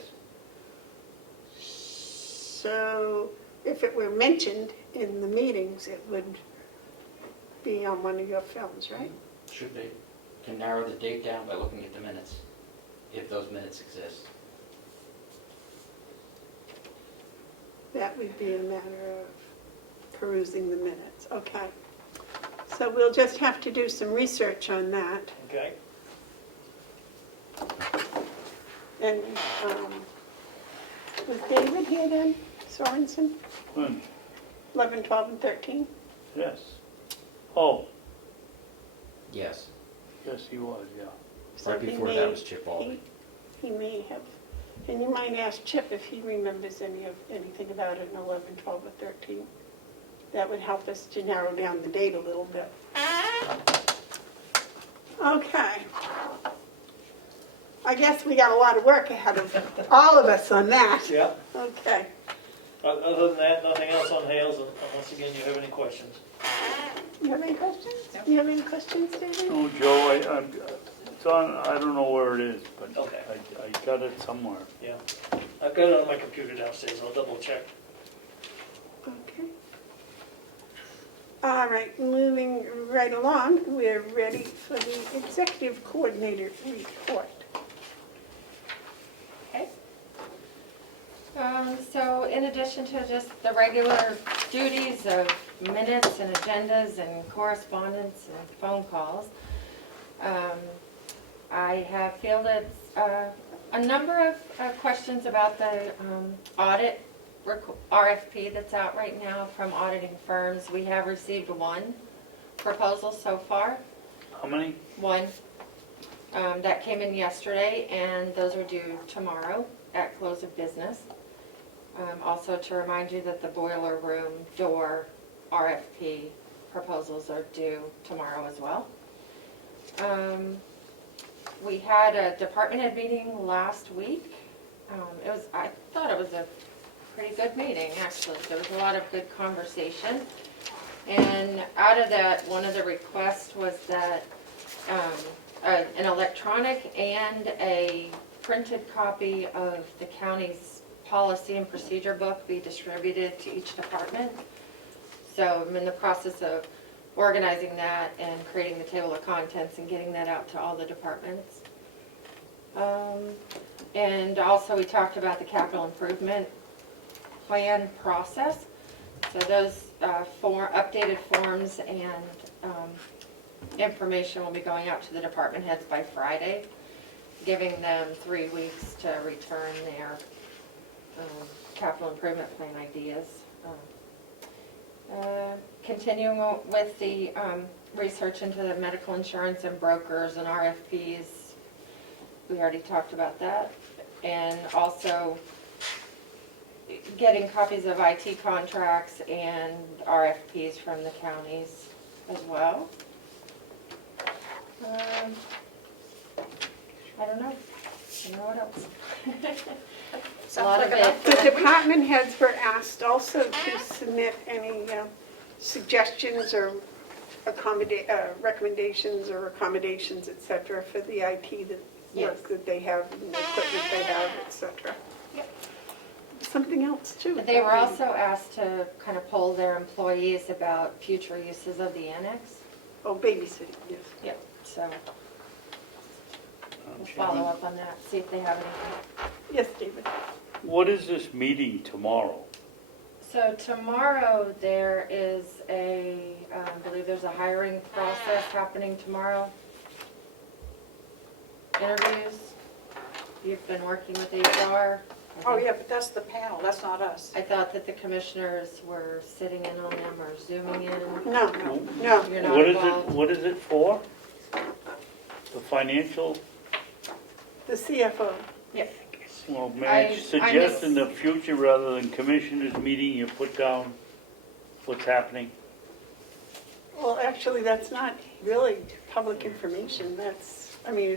So if it were mentioned in the meetings, it would be on one of your films, right? Should be. Can narrow the date down by looking at the minutes, if those minutes exist. That would be a matter of perusing the minutes, okay. So we'll just have to do some research on that. Okay? And was David here then, Sorensen? When? 11, 12, and 13? Yes. Oh, Yes. yes, he was, yeah. So Right he before may- that was Chip Baldwin. He may have, and you might ask Chip if he remembers anything about it in 11, 12, or 13. That would help us to narrow down the date a little bit. Okay. I guess we got a lot of work ahead of all of us on that. Yeah. Okay. Other than that, nothing else on Hales, unless again you have any questions. You have any questions? You have any questions, David? Oh, Joe, it's on, I don't know where it is, but Okay. I got it somewhere. Yeah. I've got it on my computer downstairs, I'll double check. Okay. All right, moving right along, we're ready for the executive coordinator report. Okay. So in addition to just the regular duties of minutes and agendas and correspondence and phone calls, I have fielded a number of questions about the audit RFP that's out right now from auditing firms. We have received one proposal so far. How many? One. That came in yesterday, and those are due tomorrow at close of business. Also to remind you that the boiler room door RFP proposals are due tomorrow as well. We had a department head meeting last week. I thought it was a pretty good meeting, actually. There was a lot of good conversation. And out of that, one of the requests was that an electronic and a printed copy of the county's policy and procedure book be distributed to each department. So I'm in the process of organizing that and creating the table of contents and getting that out to all the departments. And also we talked about the capital improvement plan process. So those updated forms and information will be going out to the department heads by Friday, giving them 3 weeks to return their capital improvement plan ideas. Continuing with the research into the medical insurance and brokers and RFPs, we already talked about that. And also getting copies of IT contracts and RFPs from the counties as well. I don't know what else. A lot of it. The department heads were asked also to submit any suggestions or recommendations or accommodations, et cetera, for the IT work that they have and the equipment they have, et cetera. Yep. Something else too. They were also asked to kind of poll their employees about future uses of the annex. Oh, babysitting, yes. Yep. So we'll follow up on that, see if they have anything. Yes, David. What is this meeting tomorrow? So tomorrow there is I believe there's a hiring process happening tomorrow. Interviews. You've been working with HR. Oh, yeah, but that's the panel, that's not us. I thought that the commissioners were sitting in on them or zooming in. No. You're not What is involved. it, what is it for? The financial, The CFO. Yep. well, may I I suggest miss- in the future, rather than commissioners meeting, you put down what's happening? Well, actually, that's not really public information. It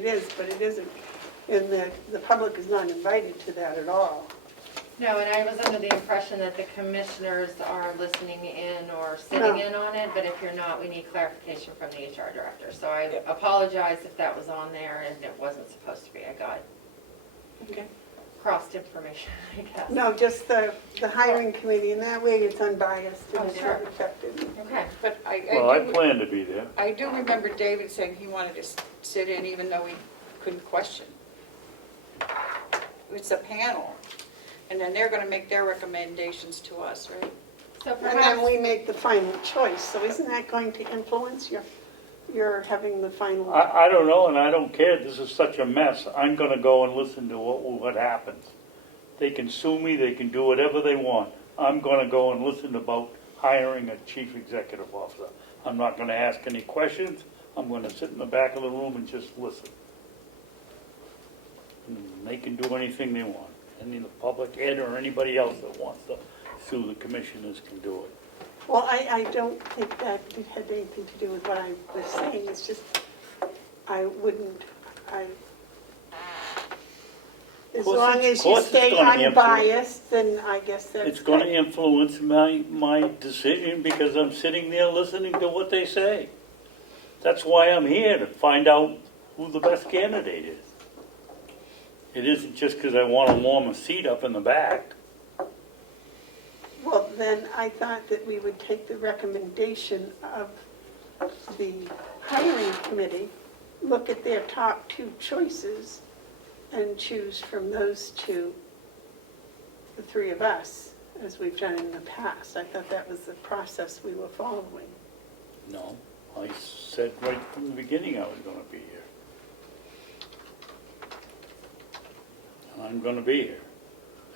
is, but it isn't. And the public is not invited to that at all. No, and I was under the impression that the commissioners are listening in or sitting in on it, but if you're not, we need clarification from the HR director. So I apologize if that was on there and it wasn't supposed to be. I got crossed information, I guess. No, just the hiring committee, and that way it's unbiased and it's sure. not affected. Okay. But Well, I plan to be there. I do remember David saying he wanted to sit in even though he couldn't question. It's a panel, and then they're gonna make their recommendations to us, right? So And then perhaps, we make the final choice. So isn't that going to influence your having the final? I don't know, and I don't care, this is such a mess, I'm gonna go and listen to what happens. They can sue me, they can do whatever they want, I'm gonna go and listen about hiring a chief executive officer. I'm not gonna ask any questions, I'm gonna sit in the back of the room and just listen. And they can do anything they want, any of the public, Ed or anybody else that wants to sue the commissioners can do it. Well, I don't think that it had anything to do with what I was saying. It's just, As course long it's- as you course it's stay gonna influence. unbiased, then I guess that's It's gonna good. influence my decision because I'm sitting there listening to what they say. That's why I'm here, to find out who the best candidate is. It isn't just because I want to warm a seat up in the back. Well, then I thought that we would take the recommendation of the hiring committee, look at their top two choices, and choose from those two, the three of us, as we've done in the past. I thought that was the process we were following. No, I said right from the beginning I was gonna be here. And I'm gonna be here.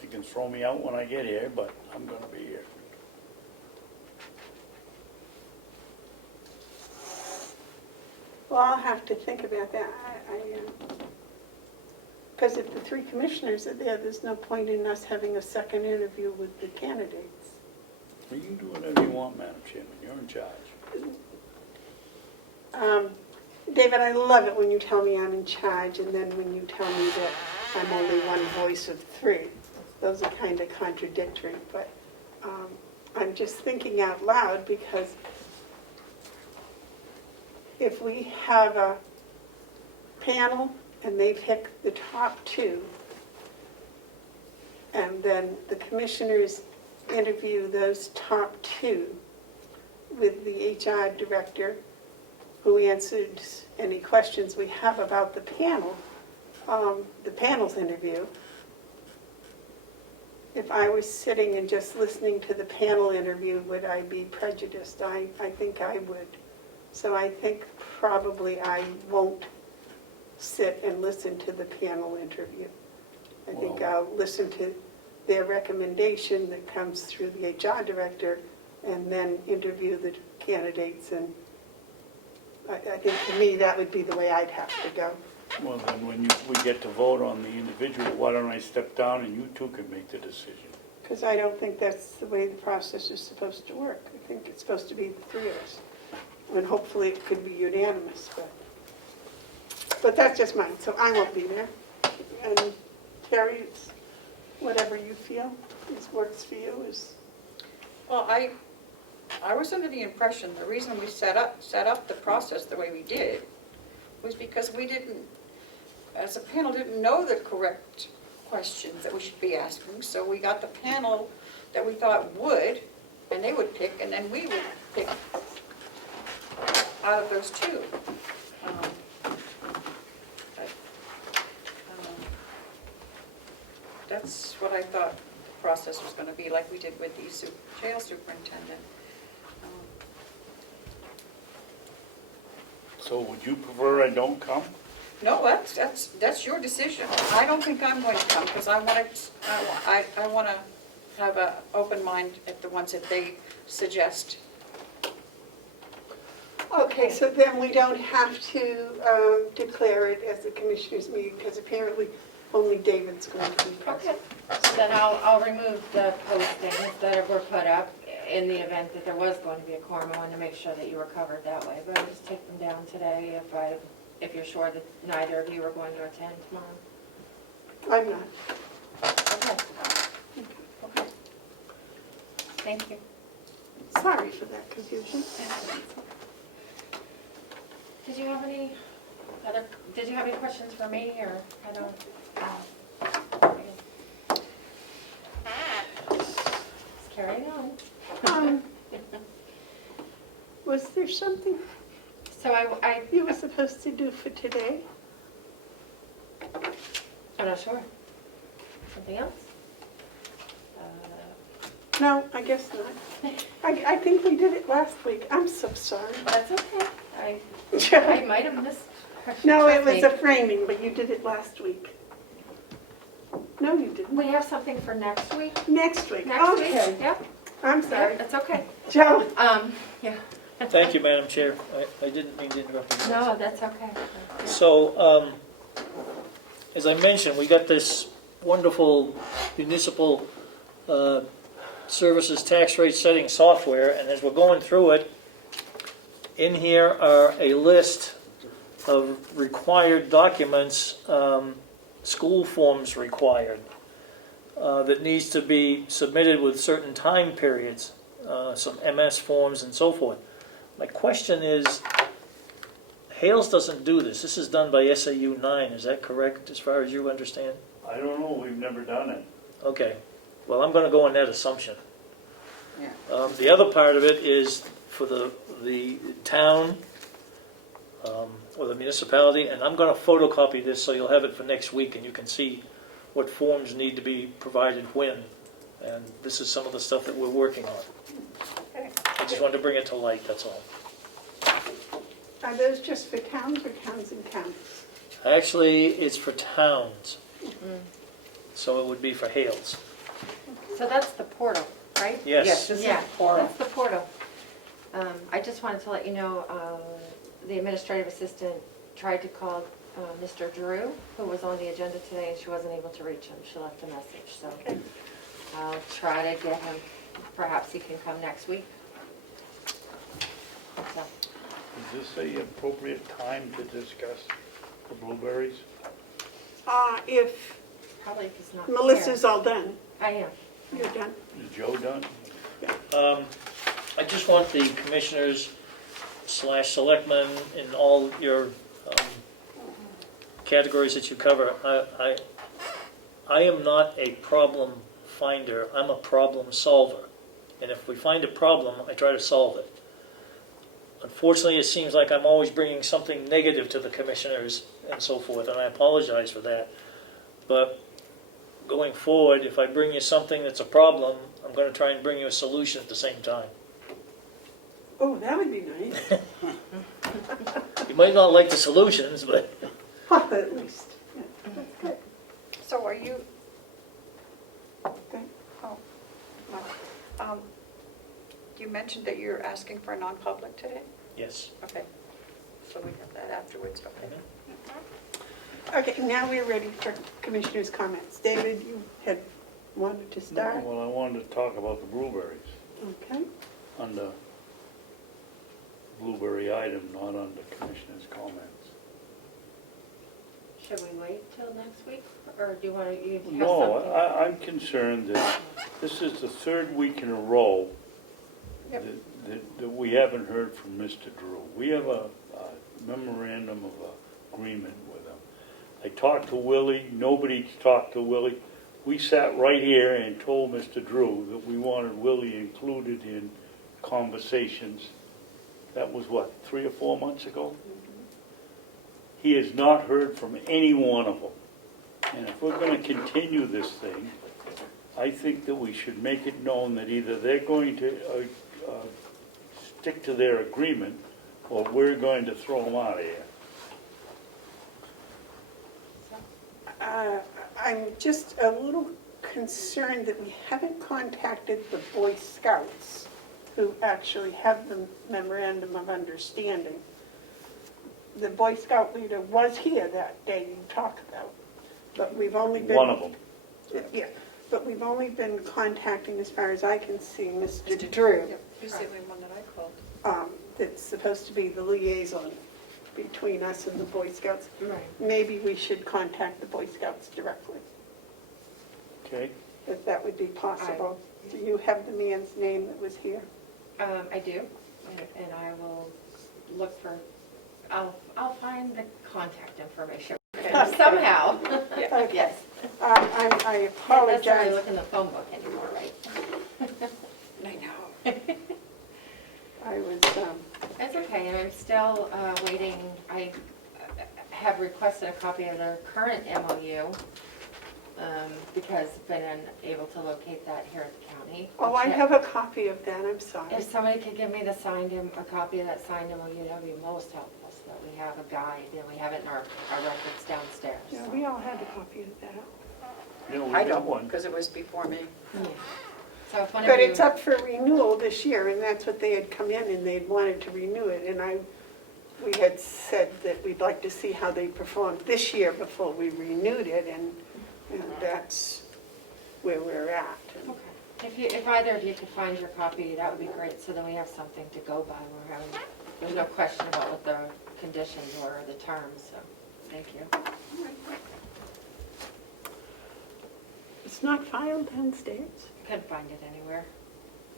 They can throw me out when I get here, but I'm gonna be here. Well, I'll have to think about that. Because if the three commissioners are there, there's no point in us having a second interview with the candidates. Well, you can do whatever you want, Madam Chairman, you're in charge. David, I love it when you tell me I'm in charge, and then when you tell me that I'm only one voice of three. Those are kind of contradictory, but I'm just thinking out loud, because if we have a panel and they pick the top two, and then the commissioners interview those top two with the HR director, who answered any questions we have about the panel, the panel's interview. If I was sitting and just listening to the panel interview, would I be prejudiced? I think I would. So I think probably I won't sit and listen to the panel interview. I think Well- I'll listen to their recommendation that comes through the HR director, and then interview the candidates. And I think to me, that would be the way I'd have to go. Well, then when we get to vote on the individual, why don't I step down and you two can make the decision? Because I don't think that's the way the process is supposed to work. I think it's supposed to be the three of us. And hopefully it could be unanimous, but that's just mine, so I won't be there. And Terry, it's whatever you feel works for you is, Well, I was under the impression, the reason we set up the process the way we did was because we didn't, as a panel, didn't know the correct questions that we should be asking. So we got the panel that we thought would, and they would pick, and then we would pick out of those two. That's what I thought the process was going to be, like we did with the jail superintendent. So would you prefer I don't come? No, that's your decision. I don't think I'm going to come, because I want to have an open mind at the ones that they suggest. okay, so then we don't have to declare it as a commissioners meeting, because apparently only David's going to be present. Okay, so then I'll remove the postings that were put up in the event that there was going to be a quorum. I wanted to make sure that you were covered that way, but I'll just take them down today if you're sure that neither of you are going to attend tomorrow. I'm not. Okay. Okay. Thank you. Sorry for that confusion. Did you have any questions for me, or I don't? Just carrying on. Was there something So I you were supposed to do for today? I'm not sure. Something else? No, I guess not. I think we did it last week. I'm so sorry. That's okay. I might have missed. No, it was a framing, but you did it last week. No, you didn't. We have something for next week? Next week. Next week? Okay. Yep. I'm Yeah, sorry. that's okay. Joe? Yeah. Thank you, Madam Chair. I didn't mean to interrupt you. No, that's okay. So, as I mentioned, we got this wonderful municipal services tax rate setting software, and as we're going through it, in here are a list of required documents school forms required that needs to be submitted with certain time periods, some MS forms and so forth. My question is, Hales doesn't do this. This is done by SAU 9. Is that correct, as far as you understand? I don't know, we've never done it. Okay. Well, I'm going to go on that assumption. Yeah. The other part of it is for the town or the municipality, and I'm going to photocopy this so you'll have it for next week and you can see what forms need to be provided when. And this is some of the stuff that we're working on. Okay. I just wanted to bring it to light, that's all. Are those just for towns or towns and counties? Actually, it's for towns. So it would be for Hales. So that's the portal, right? Yes. This is Yeah, Carroll. that's the portal. I just wanted to let you know, the administrative assistant tried to call Mr. Drew, who was on the agenda today, and she wasn't able to reach him. She left a message, so I'll try to get him. Perhaps he can come next week. So, Is this a appropriate time to discuss the blueberries? If probably if he's not here. Melissa's all done, I am. you're done? Is Joe done? I just want the commissioners / selectmen in all your categories that you cover. I am not a problem finder, I'm a problem solver. And if we find a problem, I try to solve it. Unfortunately, it seems like I'm always bringing something negative to the commissioners and so forth, and I apologize for that. But going forward, if I bring you something that's a problem, I'm going to try and bring you a solution at the same time. Oh, that would be nice. You might not like the solutions, but At least. Yeah, that's good. So are you, Okay. oh, no. You mentioned that you're asking for a non-public today? yes. Okay. So we have that afterwards, okay. Okay, now we're ready for commissioners' comments. David, you had wanted to start? Well, I wanted to talk about the blueberries, Okay. under blueberry item, not under commissioners' comments. Should we wait till next week, or do you want to, you have something? No, I'm concerned that this is the third week in a row Yep. that we haven't heard from Mr. Drew. We have a memorandum of agreement with him. I talked to Willie, nobody's talked to Willie. We sat right here and told Mr. Drew that we wanted Willie included in conversations. That was what, 3 or 4 months ago? He has not heard from any one of them. And if we're going to continue this thing, I think that we should make it known that either they're going to stick to their agreement, or we're going to throw them out of here. I'm just a little concerned that we haven't contacted the Boy Scouts, who actually have the memorandum of understanding. The Boy Scout leader was here that day you talked about, but we've only been... One of them. Yeah, but we've only been contacting, as far as I can see, Mr. Drew. Who's the only one that I called? That's supposed to be the liaison between us and the Boy Scouts. Right. Maybe we should contact the Boy Scouts directly, Okay? if that would be possible. Do you have the man's name that was here? I do, and I will look for, I'll find the contact information somehow. Okay. Yes. I Can't necessarily apologize. look in the phone book anymore, right? I know. I was, It's okay, and I'm still waiting. I have requested a copy of the current MOU because I've been unable to locate that here at the county. oh, I have a copy of that, I'm sorry. If somebody could give me the a copy of that signed MOU, that would be most helpful, so that we have a guide, and we have it in our records downstairs. Yeah, we all had a copy of that. Yeah, we I got don't, one. because it was before me. Yeah. So if one of But you, it's up for renewal this year, and that's what they had come in, and they'd wanted to renew it, and we had said that we'd like to see how they performed this year before we renewed it, and that's where we're at. And okay. If either of you could find your copy, that would be great, so then we have something to go by. There's no question about what the conditions were or the terms, so thank you. It's not filed downstairs? Couldn't find it anywhere.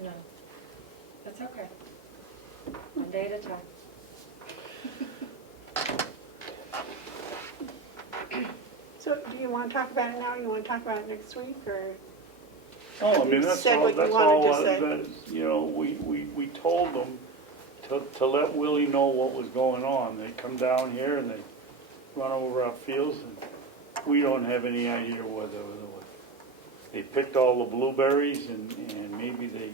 No. That's okay. One day at a time. So do you want to talk about it now, or you want to talk about it next week, or? Oh, I mean, You that's said all, what you that's wanted all, to say. that is, you know, we told them to let Willie know what was going on. They come down here and they run over our fields, and we don't have any idea whether they picked all the blueberries, and maybe they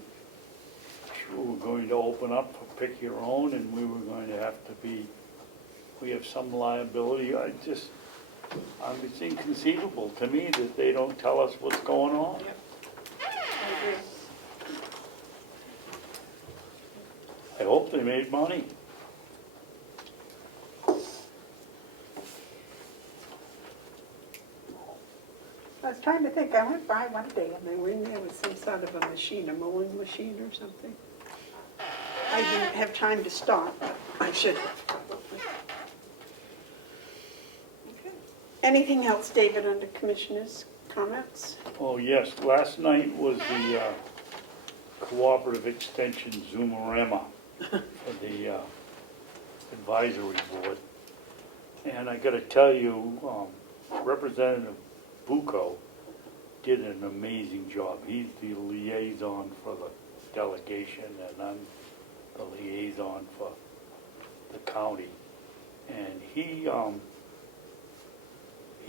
were going to open up for pick your own, and we were going to have to we have some liability. It's inconceivable to me that they don't tell us what's going on. I hope they made money. I was trying to think, I went by one day and they were in there with some sort of a machine, a mowing machine or something. I didn't have time to stop, but I should have probably. Okay. Anything else, David, under Commissioner's comments? Oh, yes, last night was the Cooperative Extension Zoomerama for the advisory board. And I gotta tell you, Representative Bucco did an amazing job. He's the liaison for the delegation, and I'm the liaison for the county. And he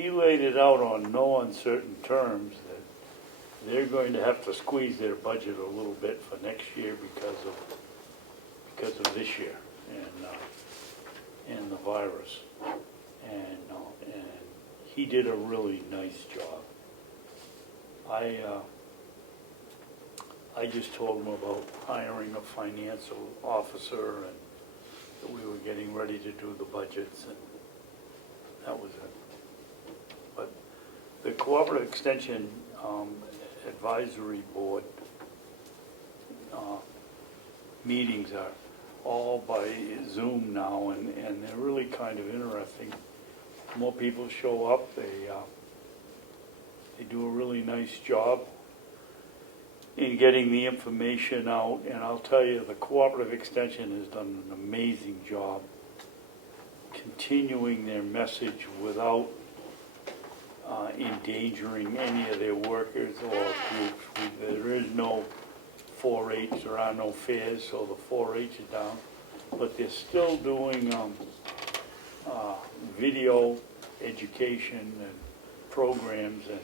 laid it out on no uncertain terms that they're going to have to squeeze their budget a little bit for next year because of this year and the virus. And he did a really nice job. I just told him about hiring a financial officer and that we were getting ready to do the budgets, and that was it. But the Cooperative Extension Advisory Board meetings are all by Zoom now, and they're really kind of interesting. More people show up, they do a really nice job in getting the information out, and I'll tell you, the Cooperative Extension has done an amazing job continuing their message without endangering any of their workers or groups. There is no 4-H, there are no fairs, so the 4-H is down, but they're still doing video education and programs, and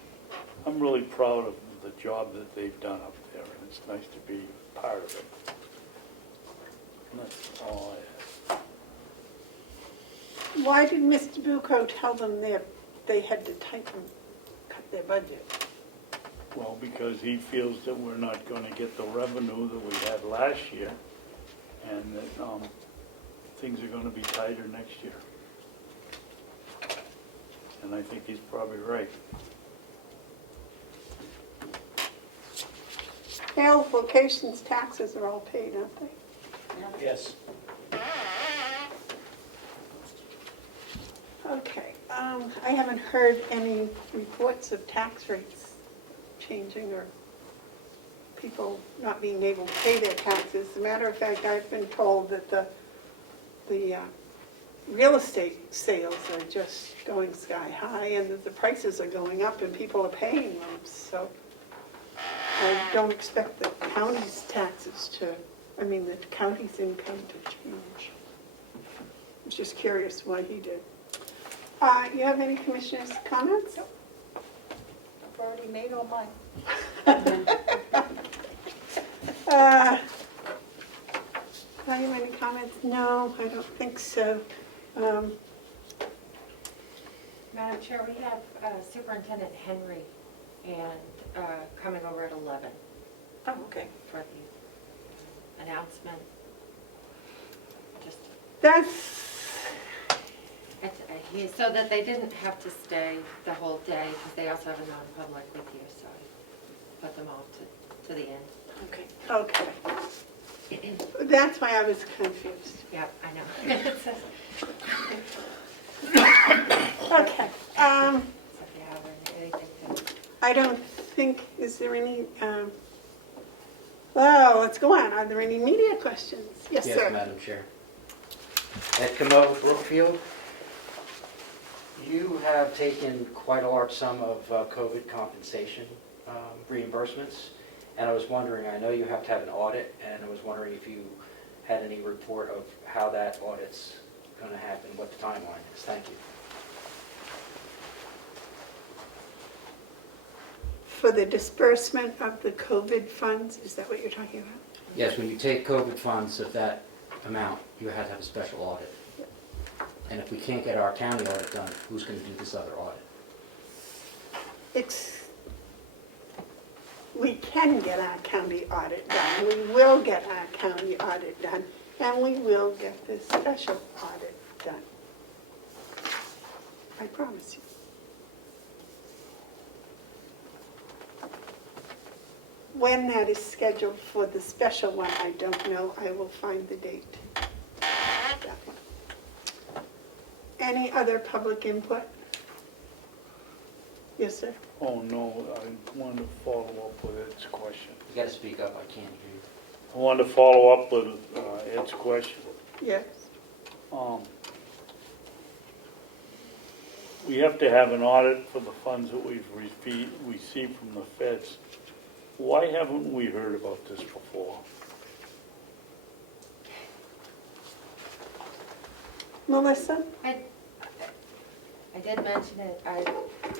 I'm really proud of the job that they've done up there, and it's nice to be part of it. And that's all I have. Why did Mr. Bucco tell them they had to cut their budget? Well, because he feels that we're not going to get the revenue that we had last year, and that things are going to be tighter next year. And I think he's probably right. Health, locations, taxes are all paid, aren't they? Yes. Okay, I haven't heard any reports of tax rates changing or people not being able to pay their taxes. As a matter of fact, I've been told that the real estate sales are just going sky high and that the prices are going up and people are paying them. So I don't expect the county's the county's income to change. I was just curious why he did. You have any commissioners' comments? Nope. I've already made all mine. Do I have any comments? No, I don't think so. Madam Chair, we have Superintendent Henry and coming over at 11 Oh, okay. for the announcement. Just so that they didn't have to stay the whole day, because they also have a non-public with you, so I put them off to the end. Okay. That's why I was confused. Yep, I know. Okay. So if you have anything to... I don't think, is there any, well, let's go on. Are there any media questions? Yes, Yes, sir. Madam Chair. At Comeau, Brookfield, you have taken quite a large sum of COVID compensation reimbursements, and I was wondering, I know you have to have an audit, and I was wondering if you had any report of how that audit's going to happen, what the timeline is. Thank you. For the disbursement of the COVID funds, is that what you're talking about? Yes, when you take COVID funds of that amount, you have to have a special audit. And if we can't get our county audit done, who's going to do this other audit? We can get our county audit done. We will get our county audit done, and we will get this special audit done. I promise you. When that is scheduled for the special one, I don't know. I will find the date. That one. Any other public input? Yes, sir. Oh, no, I wanted to follow up with Ed's question. You got to speak up, I can't hear you. I wanted to follow up with Ed's question. Yes. We have to have an audit for the funds that we've received from the feds. Why haven't we heard about this before? Melissa? I did mention it, I'm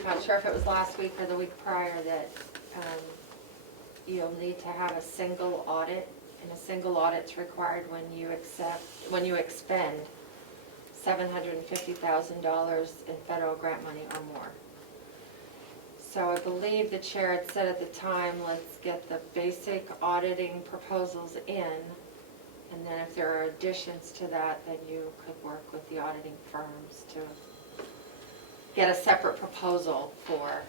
not sure if it was last week or the week prior, that you'll need to have a single audit, and a single audit's required when you expend $750,000 in federal grant money or more. So I believe the chair had said at the time, let's get the basic auditing proposals in, and then if there are additions to that, then you could work with the auditing firms to get a separate proposal for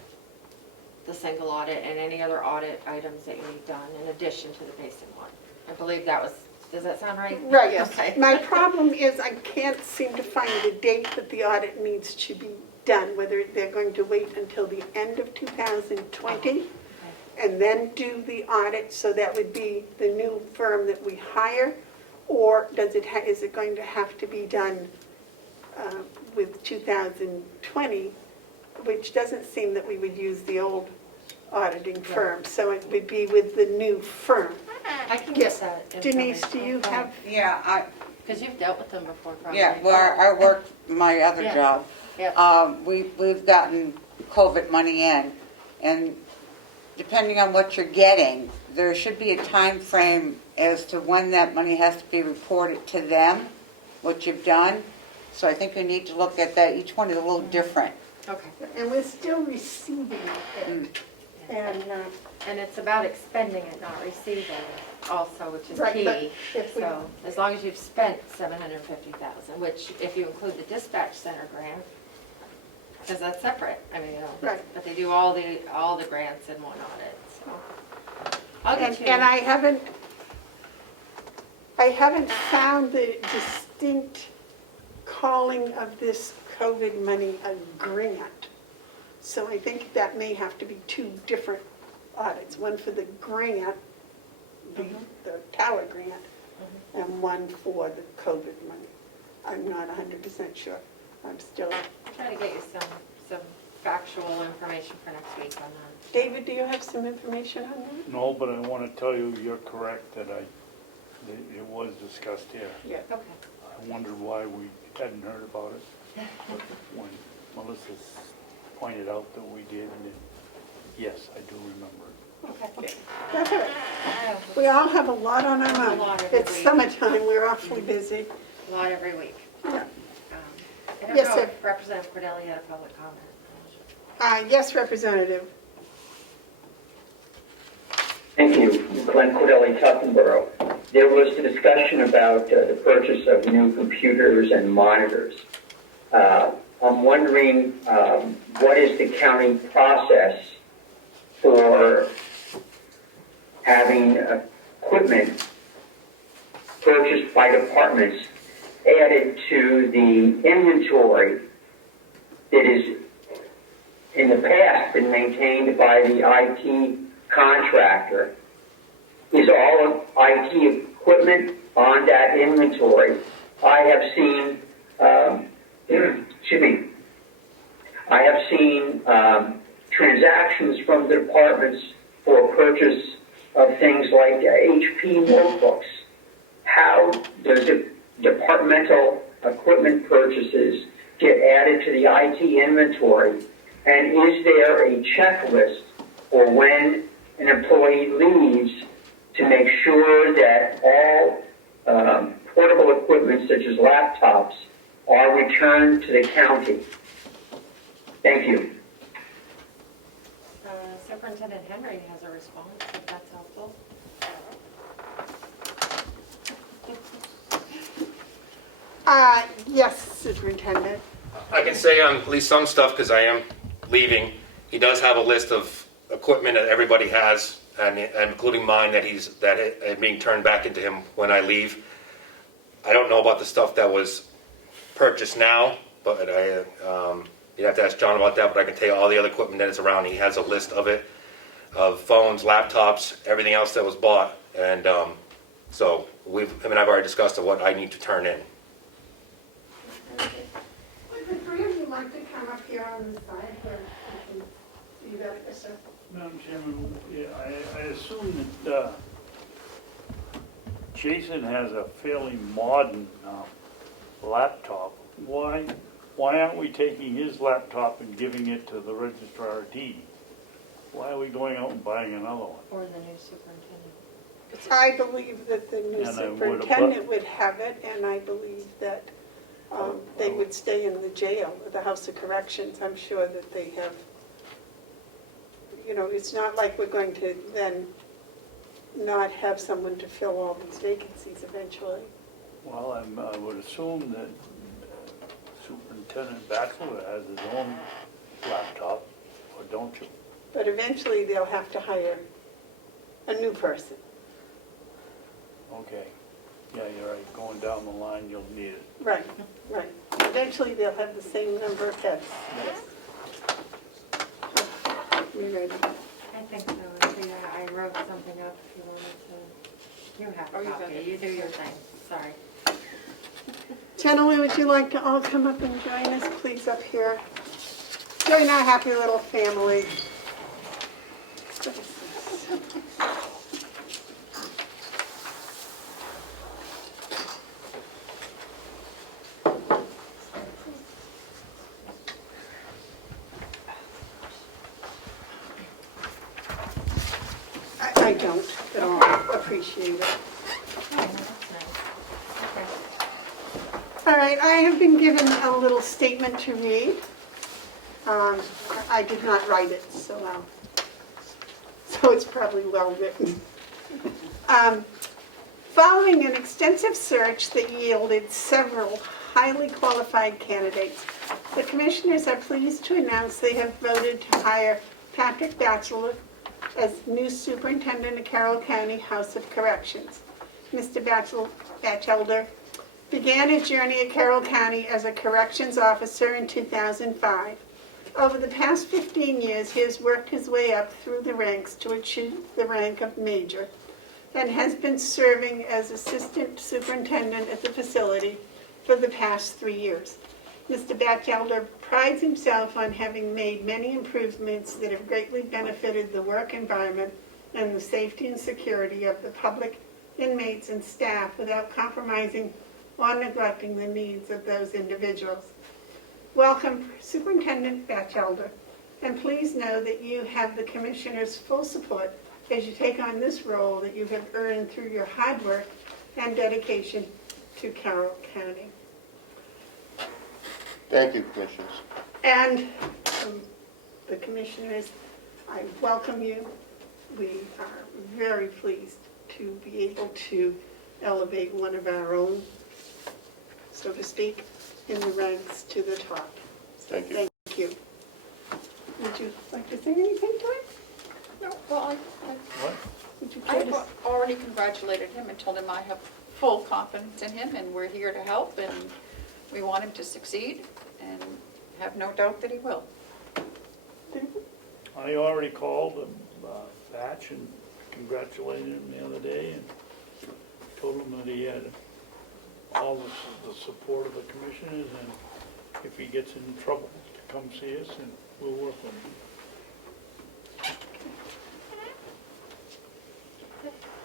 the single audit and any other audit items that you need done in addition to the basic one. I believe that was, does that sound right? Right. Okay. My problem is I can't seem to find the date that the audit needs to be done, whether they're going to wait until the end of 2020 and then do the audit, so that would be the new firm that we hire, or is it going to have to be done with 2020, which doesn't seem that we would use the old auditing firm, so it would be with the new firm. I can Yes. get that. Denise, do you have? Yeah, Because you've dealt with them before, probably. yeah, well, I work my other Yeah. job. Yeah. We've gotten COVID money in, and depending on what you're getting, there should be a time frame as to when that money has to be reported to them, what you've done. So I think we need to look at that. Each one is a little different. Okay. And we're still receiving it. And it's about expending it, not receiving also, which is Right, but key. if we- So as long as you've spent $750,000, which if you include the dispatch center grant, because that's separate, I mean, Right. but they do all the grants in one audit, so. I'll get you. And I haven't found the distinct calling of this COVID money a grant. So I think that may have to be two different audits, one for the grant, the tower grant, and one for the COVID money. I'm not 100% sure. I'm still, I'll try to get you some factual information for next week on that. David, do you have some information on that? No, but I want to tell you, you're correct, that it was discussed here. Yeah. Okay. I wondered why we hadn't heard about it. But when Melissa pointed out that we did, and yes, I do remember it. Okay. That's all right. We all have a lot on our A mind. lot every It's week. summertime, we're awfully busy. A lot every week. Yeah. I don't Yes, know sir. if Representative Cordelli had a public comment. Yes, Representative. Thank you. Glenn Cordelli, Tuftonboro. There was a discussion about the purchase of new computers and monitors. I'm wondering what is the county process for having equipment purchased by departments added to the inventory that is in the past been maintained by the IT contractor. Is all of IT equipment on that inventory? I have seen, excuse me, I have seen transactions from the departments for purchase of things like HP notebooks. How does departmental equipment purchases get added to the IT inventory? And is there a checklist for when an employee leaves to make sure that all portable equipment such as laptops are returned to the county? Thank you. Superintendent Henry has a response, if that's helpful. Yes, Superintendent. I can say on at least some stuff, because I am leaving, he does have a list of equipment that everybody has, and including mine, that is being turned back into him when I leave. I don't know about the stuff that was purchased now, but you'd have to ask John about that, but I can tell you all the other equipment that is around. He has a list of it, of phones, laptops, everything else that was bought, and so him and I have already discussed what I need to turn in. Would the three of you like to come up here on the side where we can see that better? Madam Chairman, yeah, I assume that Jason has a fairly modern laptop. Why aren't we taking his laptop and giving it to the registrar of deeds? Why are we going out and buying another one? Or the new superintendent. I believe that the new And I would superintendent would have it, and I believe that they would stay in the jail, the House of Corrections. I'm sure that they have, it's not like we're going to then not have someone to fill all these vacancies eventually. Well, I would assume that Superintendent Batchelor has his own laptop, or don't you? But eventually they'll have to hire a new person. Okay. Yeah, you're right. Going down the line, you'll need it. Right. Eventually they'll have the same number of heads. We ready? I think so. Yeah, I wrote something up if you wanted to. You have a copy. You do your thing. Sorry. Gentlemen, would you like to all come up and join us, please, up here? Join our happy little family. I don't at all appreciate it. All right, I have been given a little statement to read. I did not write it, so it's probably well written. Following an extensive search that yielded several highly qualified candidates, the commissioners are pleased to announce they have voted to hire Patrick Batchelor as new superintendent of Carroll County House of Corrections. Mr. Batchelder began a journey at Carroll County as a corrections officer in 2005. Over the past 15 years, he has worked his way up through the ranks to achieve the rank of major and has been serving as assistant superintendent at the facility for the past 3 years. Mr. Batchelder prides himself on having made many improvements that have greatly benefited the work environment and the safety and security of the public, inmates, and staff without compromising or neglecting the needs of those individuals. Welcome, Superintendent Batchelder, and please know that you have the Commissioner's full support as you take on this role that you have earned through your hard work and dedication to Carroll County. Thank you, Commissioners. And the Commissioners, I welcome you. We are very pleased to be able to elevate one of our own, so to speak, in the ranks to the top. Thank you. Thank you. Would you like to say anything to him? No, well, Would you care I've to? already congratulated him and told him I have full confidence in him and we're here to help and we want him to succeed and have no doubt that he will. I already called Batch and congratulated him the other day and told him that he had all the support of the commissioners, and if he gets in trouble, to come see us and we'll work with him.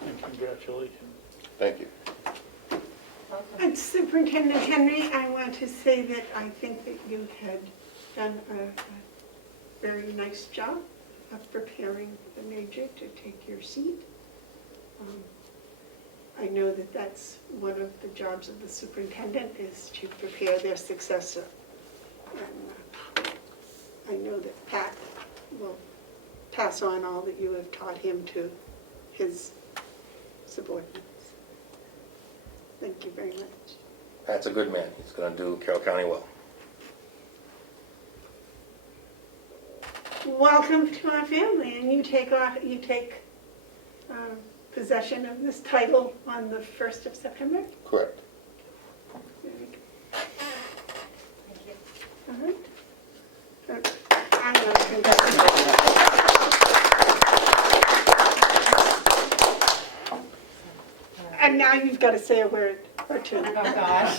And congratulations. Thank you. And Superintendent Henry, I want to say that I think that you had done a very nice job of preparing the major to take your seat. I know that that's one of the jobs of the superintendent, is to prepare their successor. And I know that Pat will pass on all that you have taught him to his subordinates. Thank you very much. Pat's a good man. He's going to do Carroll County well. Welcome to our family, and you take possession of this title on the 1st of September? Correct. Very good. Thank you. All right. I know, congratulations. And now you've got to say a word or two. Oh, gosh.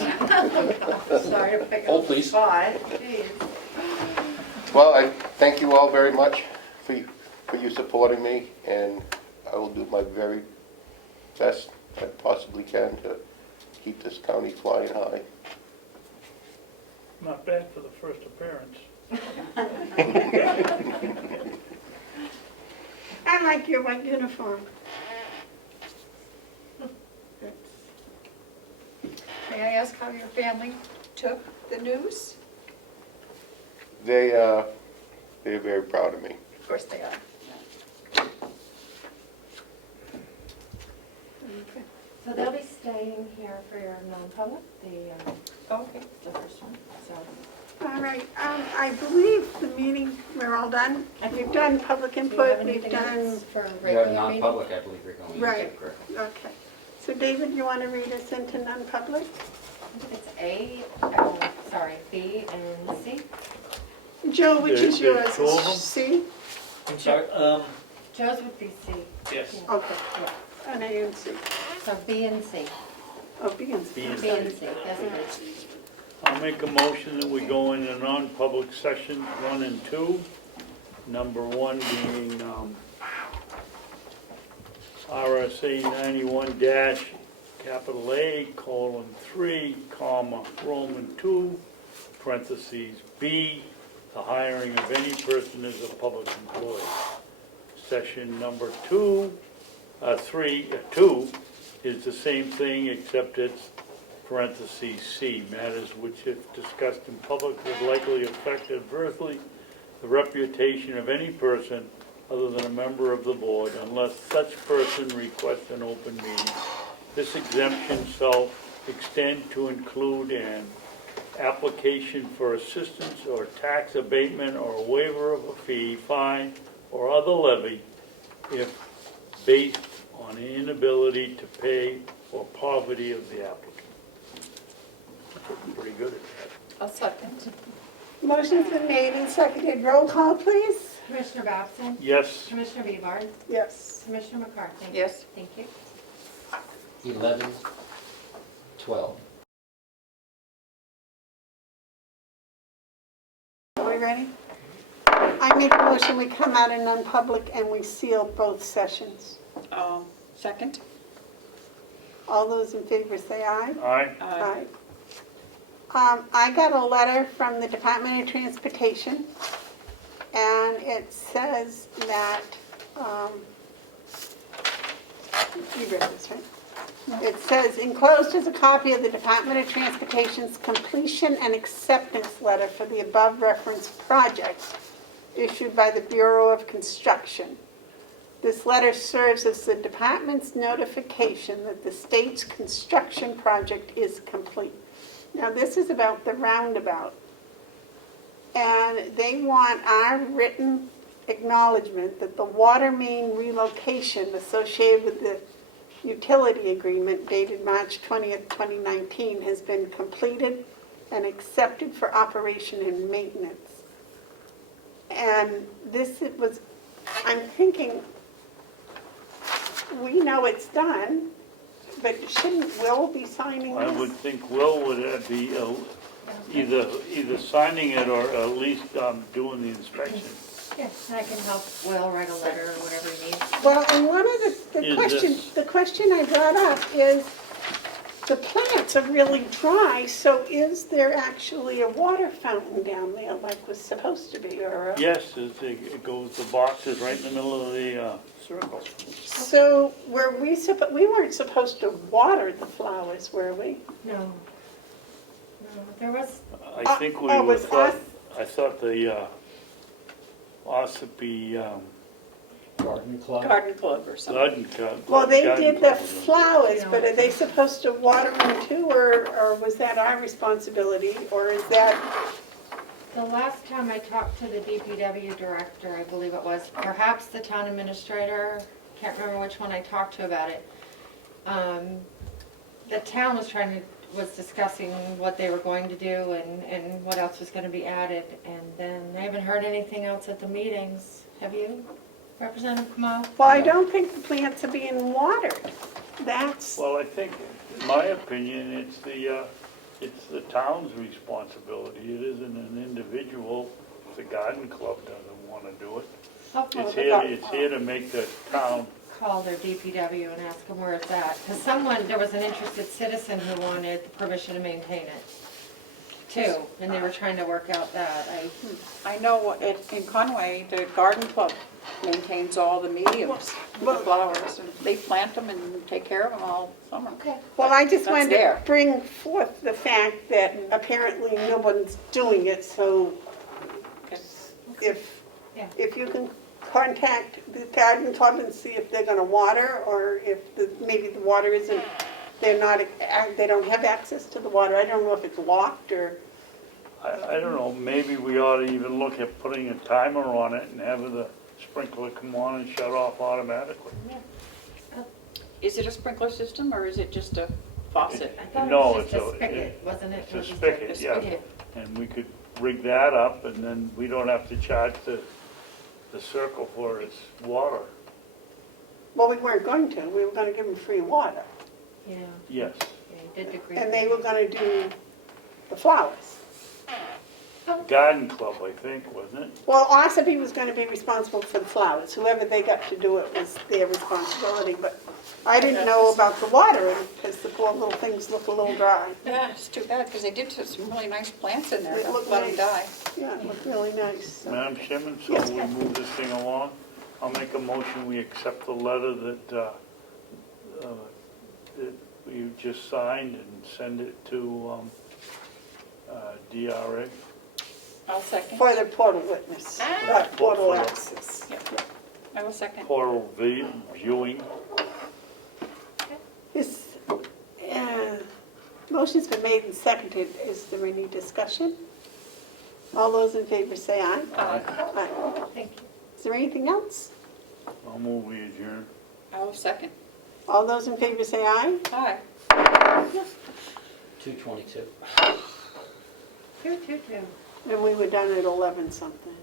Sorry to pick Hold, up the please. spot. Jeez. Well, I thank you all very much for you supporting me, and I will do my very best I possibly can to keep this county flying high. Not bad for the first appearance. I like your white uniform. May I ask how your family took the news? They're very proud of me. Of course they are. Okay. So they'll be staying here for your non-public, Okay. the first one, so. All right, I believe the meeting, we're all done. We've done public Do you have input, we've anything done, else for You have regular meeting? non-public, I believe you're going Right. into, correct? okay. So David, you want to read us into non-public? It's B and C. Joe, which is There's yours? two of them? C? I'm sorry, Joe's would be C. yes. Okay, and A and C. So B and C. Oh, B and C. B and B and C, yes, please. I'll make a motion that we go into non-public sessions 1 and 2. Number 1 being RSA 91 dash capital A, colon 3, comma, Roman 2, parentheses B, the hiring of any person as a public employee. Session number 2 is the same thing, except it's parentheses C, matters which if discussed in public would likely affect adversely the reputation of any person other than a member of the board, unless such person requests an open meeting. This exemption shall extend to include an application for assistance or tax abatement or waiver of a fee, fine, or other levy if based on the inability to pay or poverty of the applicant. Pretty good at that. I'll second. Motion's been made and seconded. Roll call, please. Commissioner Babson? Yes. Commissioner Bevard? Yes. Commissioner McCarthy? Yes. Thank you. 11, 12. Are we ready? I make a motion, we come out in non-public and we seal both sessions. Second? All those in favor say aye. Aye. Aye. I got a letter from the Department of Transportation, and it says that, you read this, right? It says, enclosed is a copy of the Department of Transportation's completion and acceptance letter for the above referenced project issued by the Bureau of Construction. This letter serves as the department's notification that the state's construction project is complete. Now, this is about the roundabout, and they want our written acknowledgement that the water main relocation associated with the utility agreement dated March 20th, 2019 has been completed and accepted for operation and maintenance. And I'm thinking, we know it's done, but shouldn't Will be signing I this? would think Will would be either signing it or at least doing the inspection. Yes, I can help Will write a letter or whatever he needs. Well, and one of the question I brought up is, the plants are really dry, so is there actually a water fountain down there like was supposed to be, or? Yes, it goes, the box is right in the middle of the circle. So we weren't supposed to water the flowers, were we? No. No, there was, I think we oh, were was thought, us- I thought the Ossipee Garden club? Garden club or something. garden club. Well, they garden did the club was on. flowers, but are they supposed to water them too, or was that our responsibility, or is that? the last time I talked to the DPW director, I believe it was, perhaps the town administrator, can't remember which one I talked to about it. The town was discussing what they were going to do and what else was gonna be added, and then I haven't heard anything else at the meetings. Have you, Representative Comeau? Well, I don't think the plants are being watered. That's, Well, I think, in my opinion, it's the town's responsibility. It isn't an individual. If the garden club doesn't want to do it. It's here to make the town. Call their DPW and ask them where it's at, because there was an interested citizen who wanted permission to maintain it, too, and they were trying to work out that. I know in Conway, the garden club maintains all the mediums with the flowers, and they plant them and take care of them all summer. Okay. well, I just That's wanted to there. bring forth the fact that apparently no one's doing it, so Yeah. if you can contact the garden club and see if they're gonna water, or if maybe the water isn't, they don't have access to the water. I don't know if it's locked or, I don't know, maybe we ought to even look at putting a timer on it and having the sprinkler come on and shut off automatically. Is it a sprinkler system or is it just a faucet? I thought No, it was just a it's a- spigot, wasn't it? It's a It was just spigot, yeah. spigot. And we could rig that up and then we don't have to charge the circle for its water. well, we weren't going to. We were gonna give them free water. Yeah, Yes. yeah, you did agree. And they were gonna do the flowers. Garden club, I think, wasn't it? Well, Ossipee was gonna be responsible for the flowers. Whoever they got to do it was their responsibility, but I didn't know about the watering, because the poor little things look a little dry. Yeah, it's too bad, because they did put some really nice plants in there. They Don't look let them die. Yeah, it looked really nice. so. Madam Chairman, so Yes. we move this thing along. I'll make a motion, we accept the letter that we just signed and send it to DRA. I'll second. For the portal witness, portal access. I will second. Portal viewing. This, motion's been made and seconded. Is there any discussion? All those in favor say aye. Aye. Aye. Thank you. Is there anything else? I'll move we adjourn. I will second. All those in favor say aye. Aye. 222. Two. And we were done at 11 something.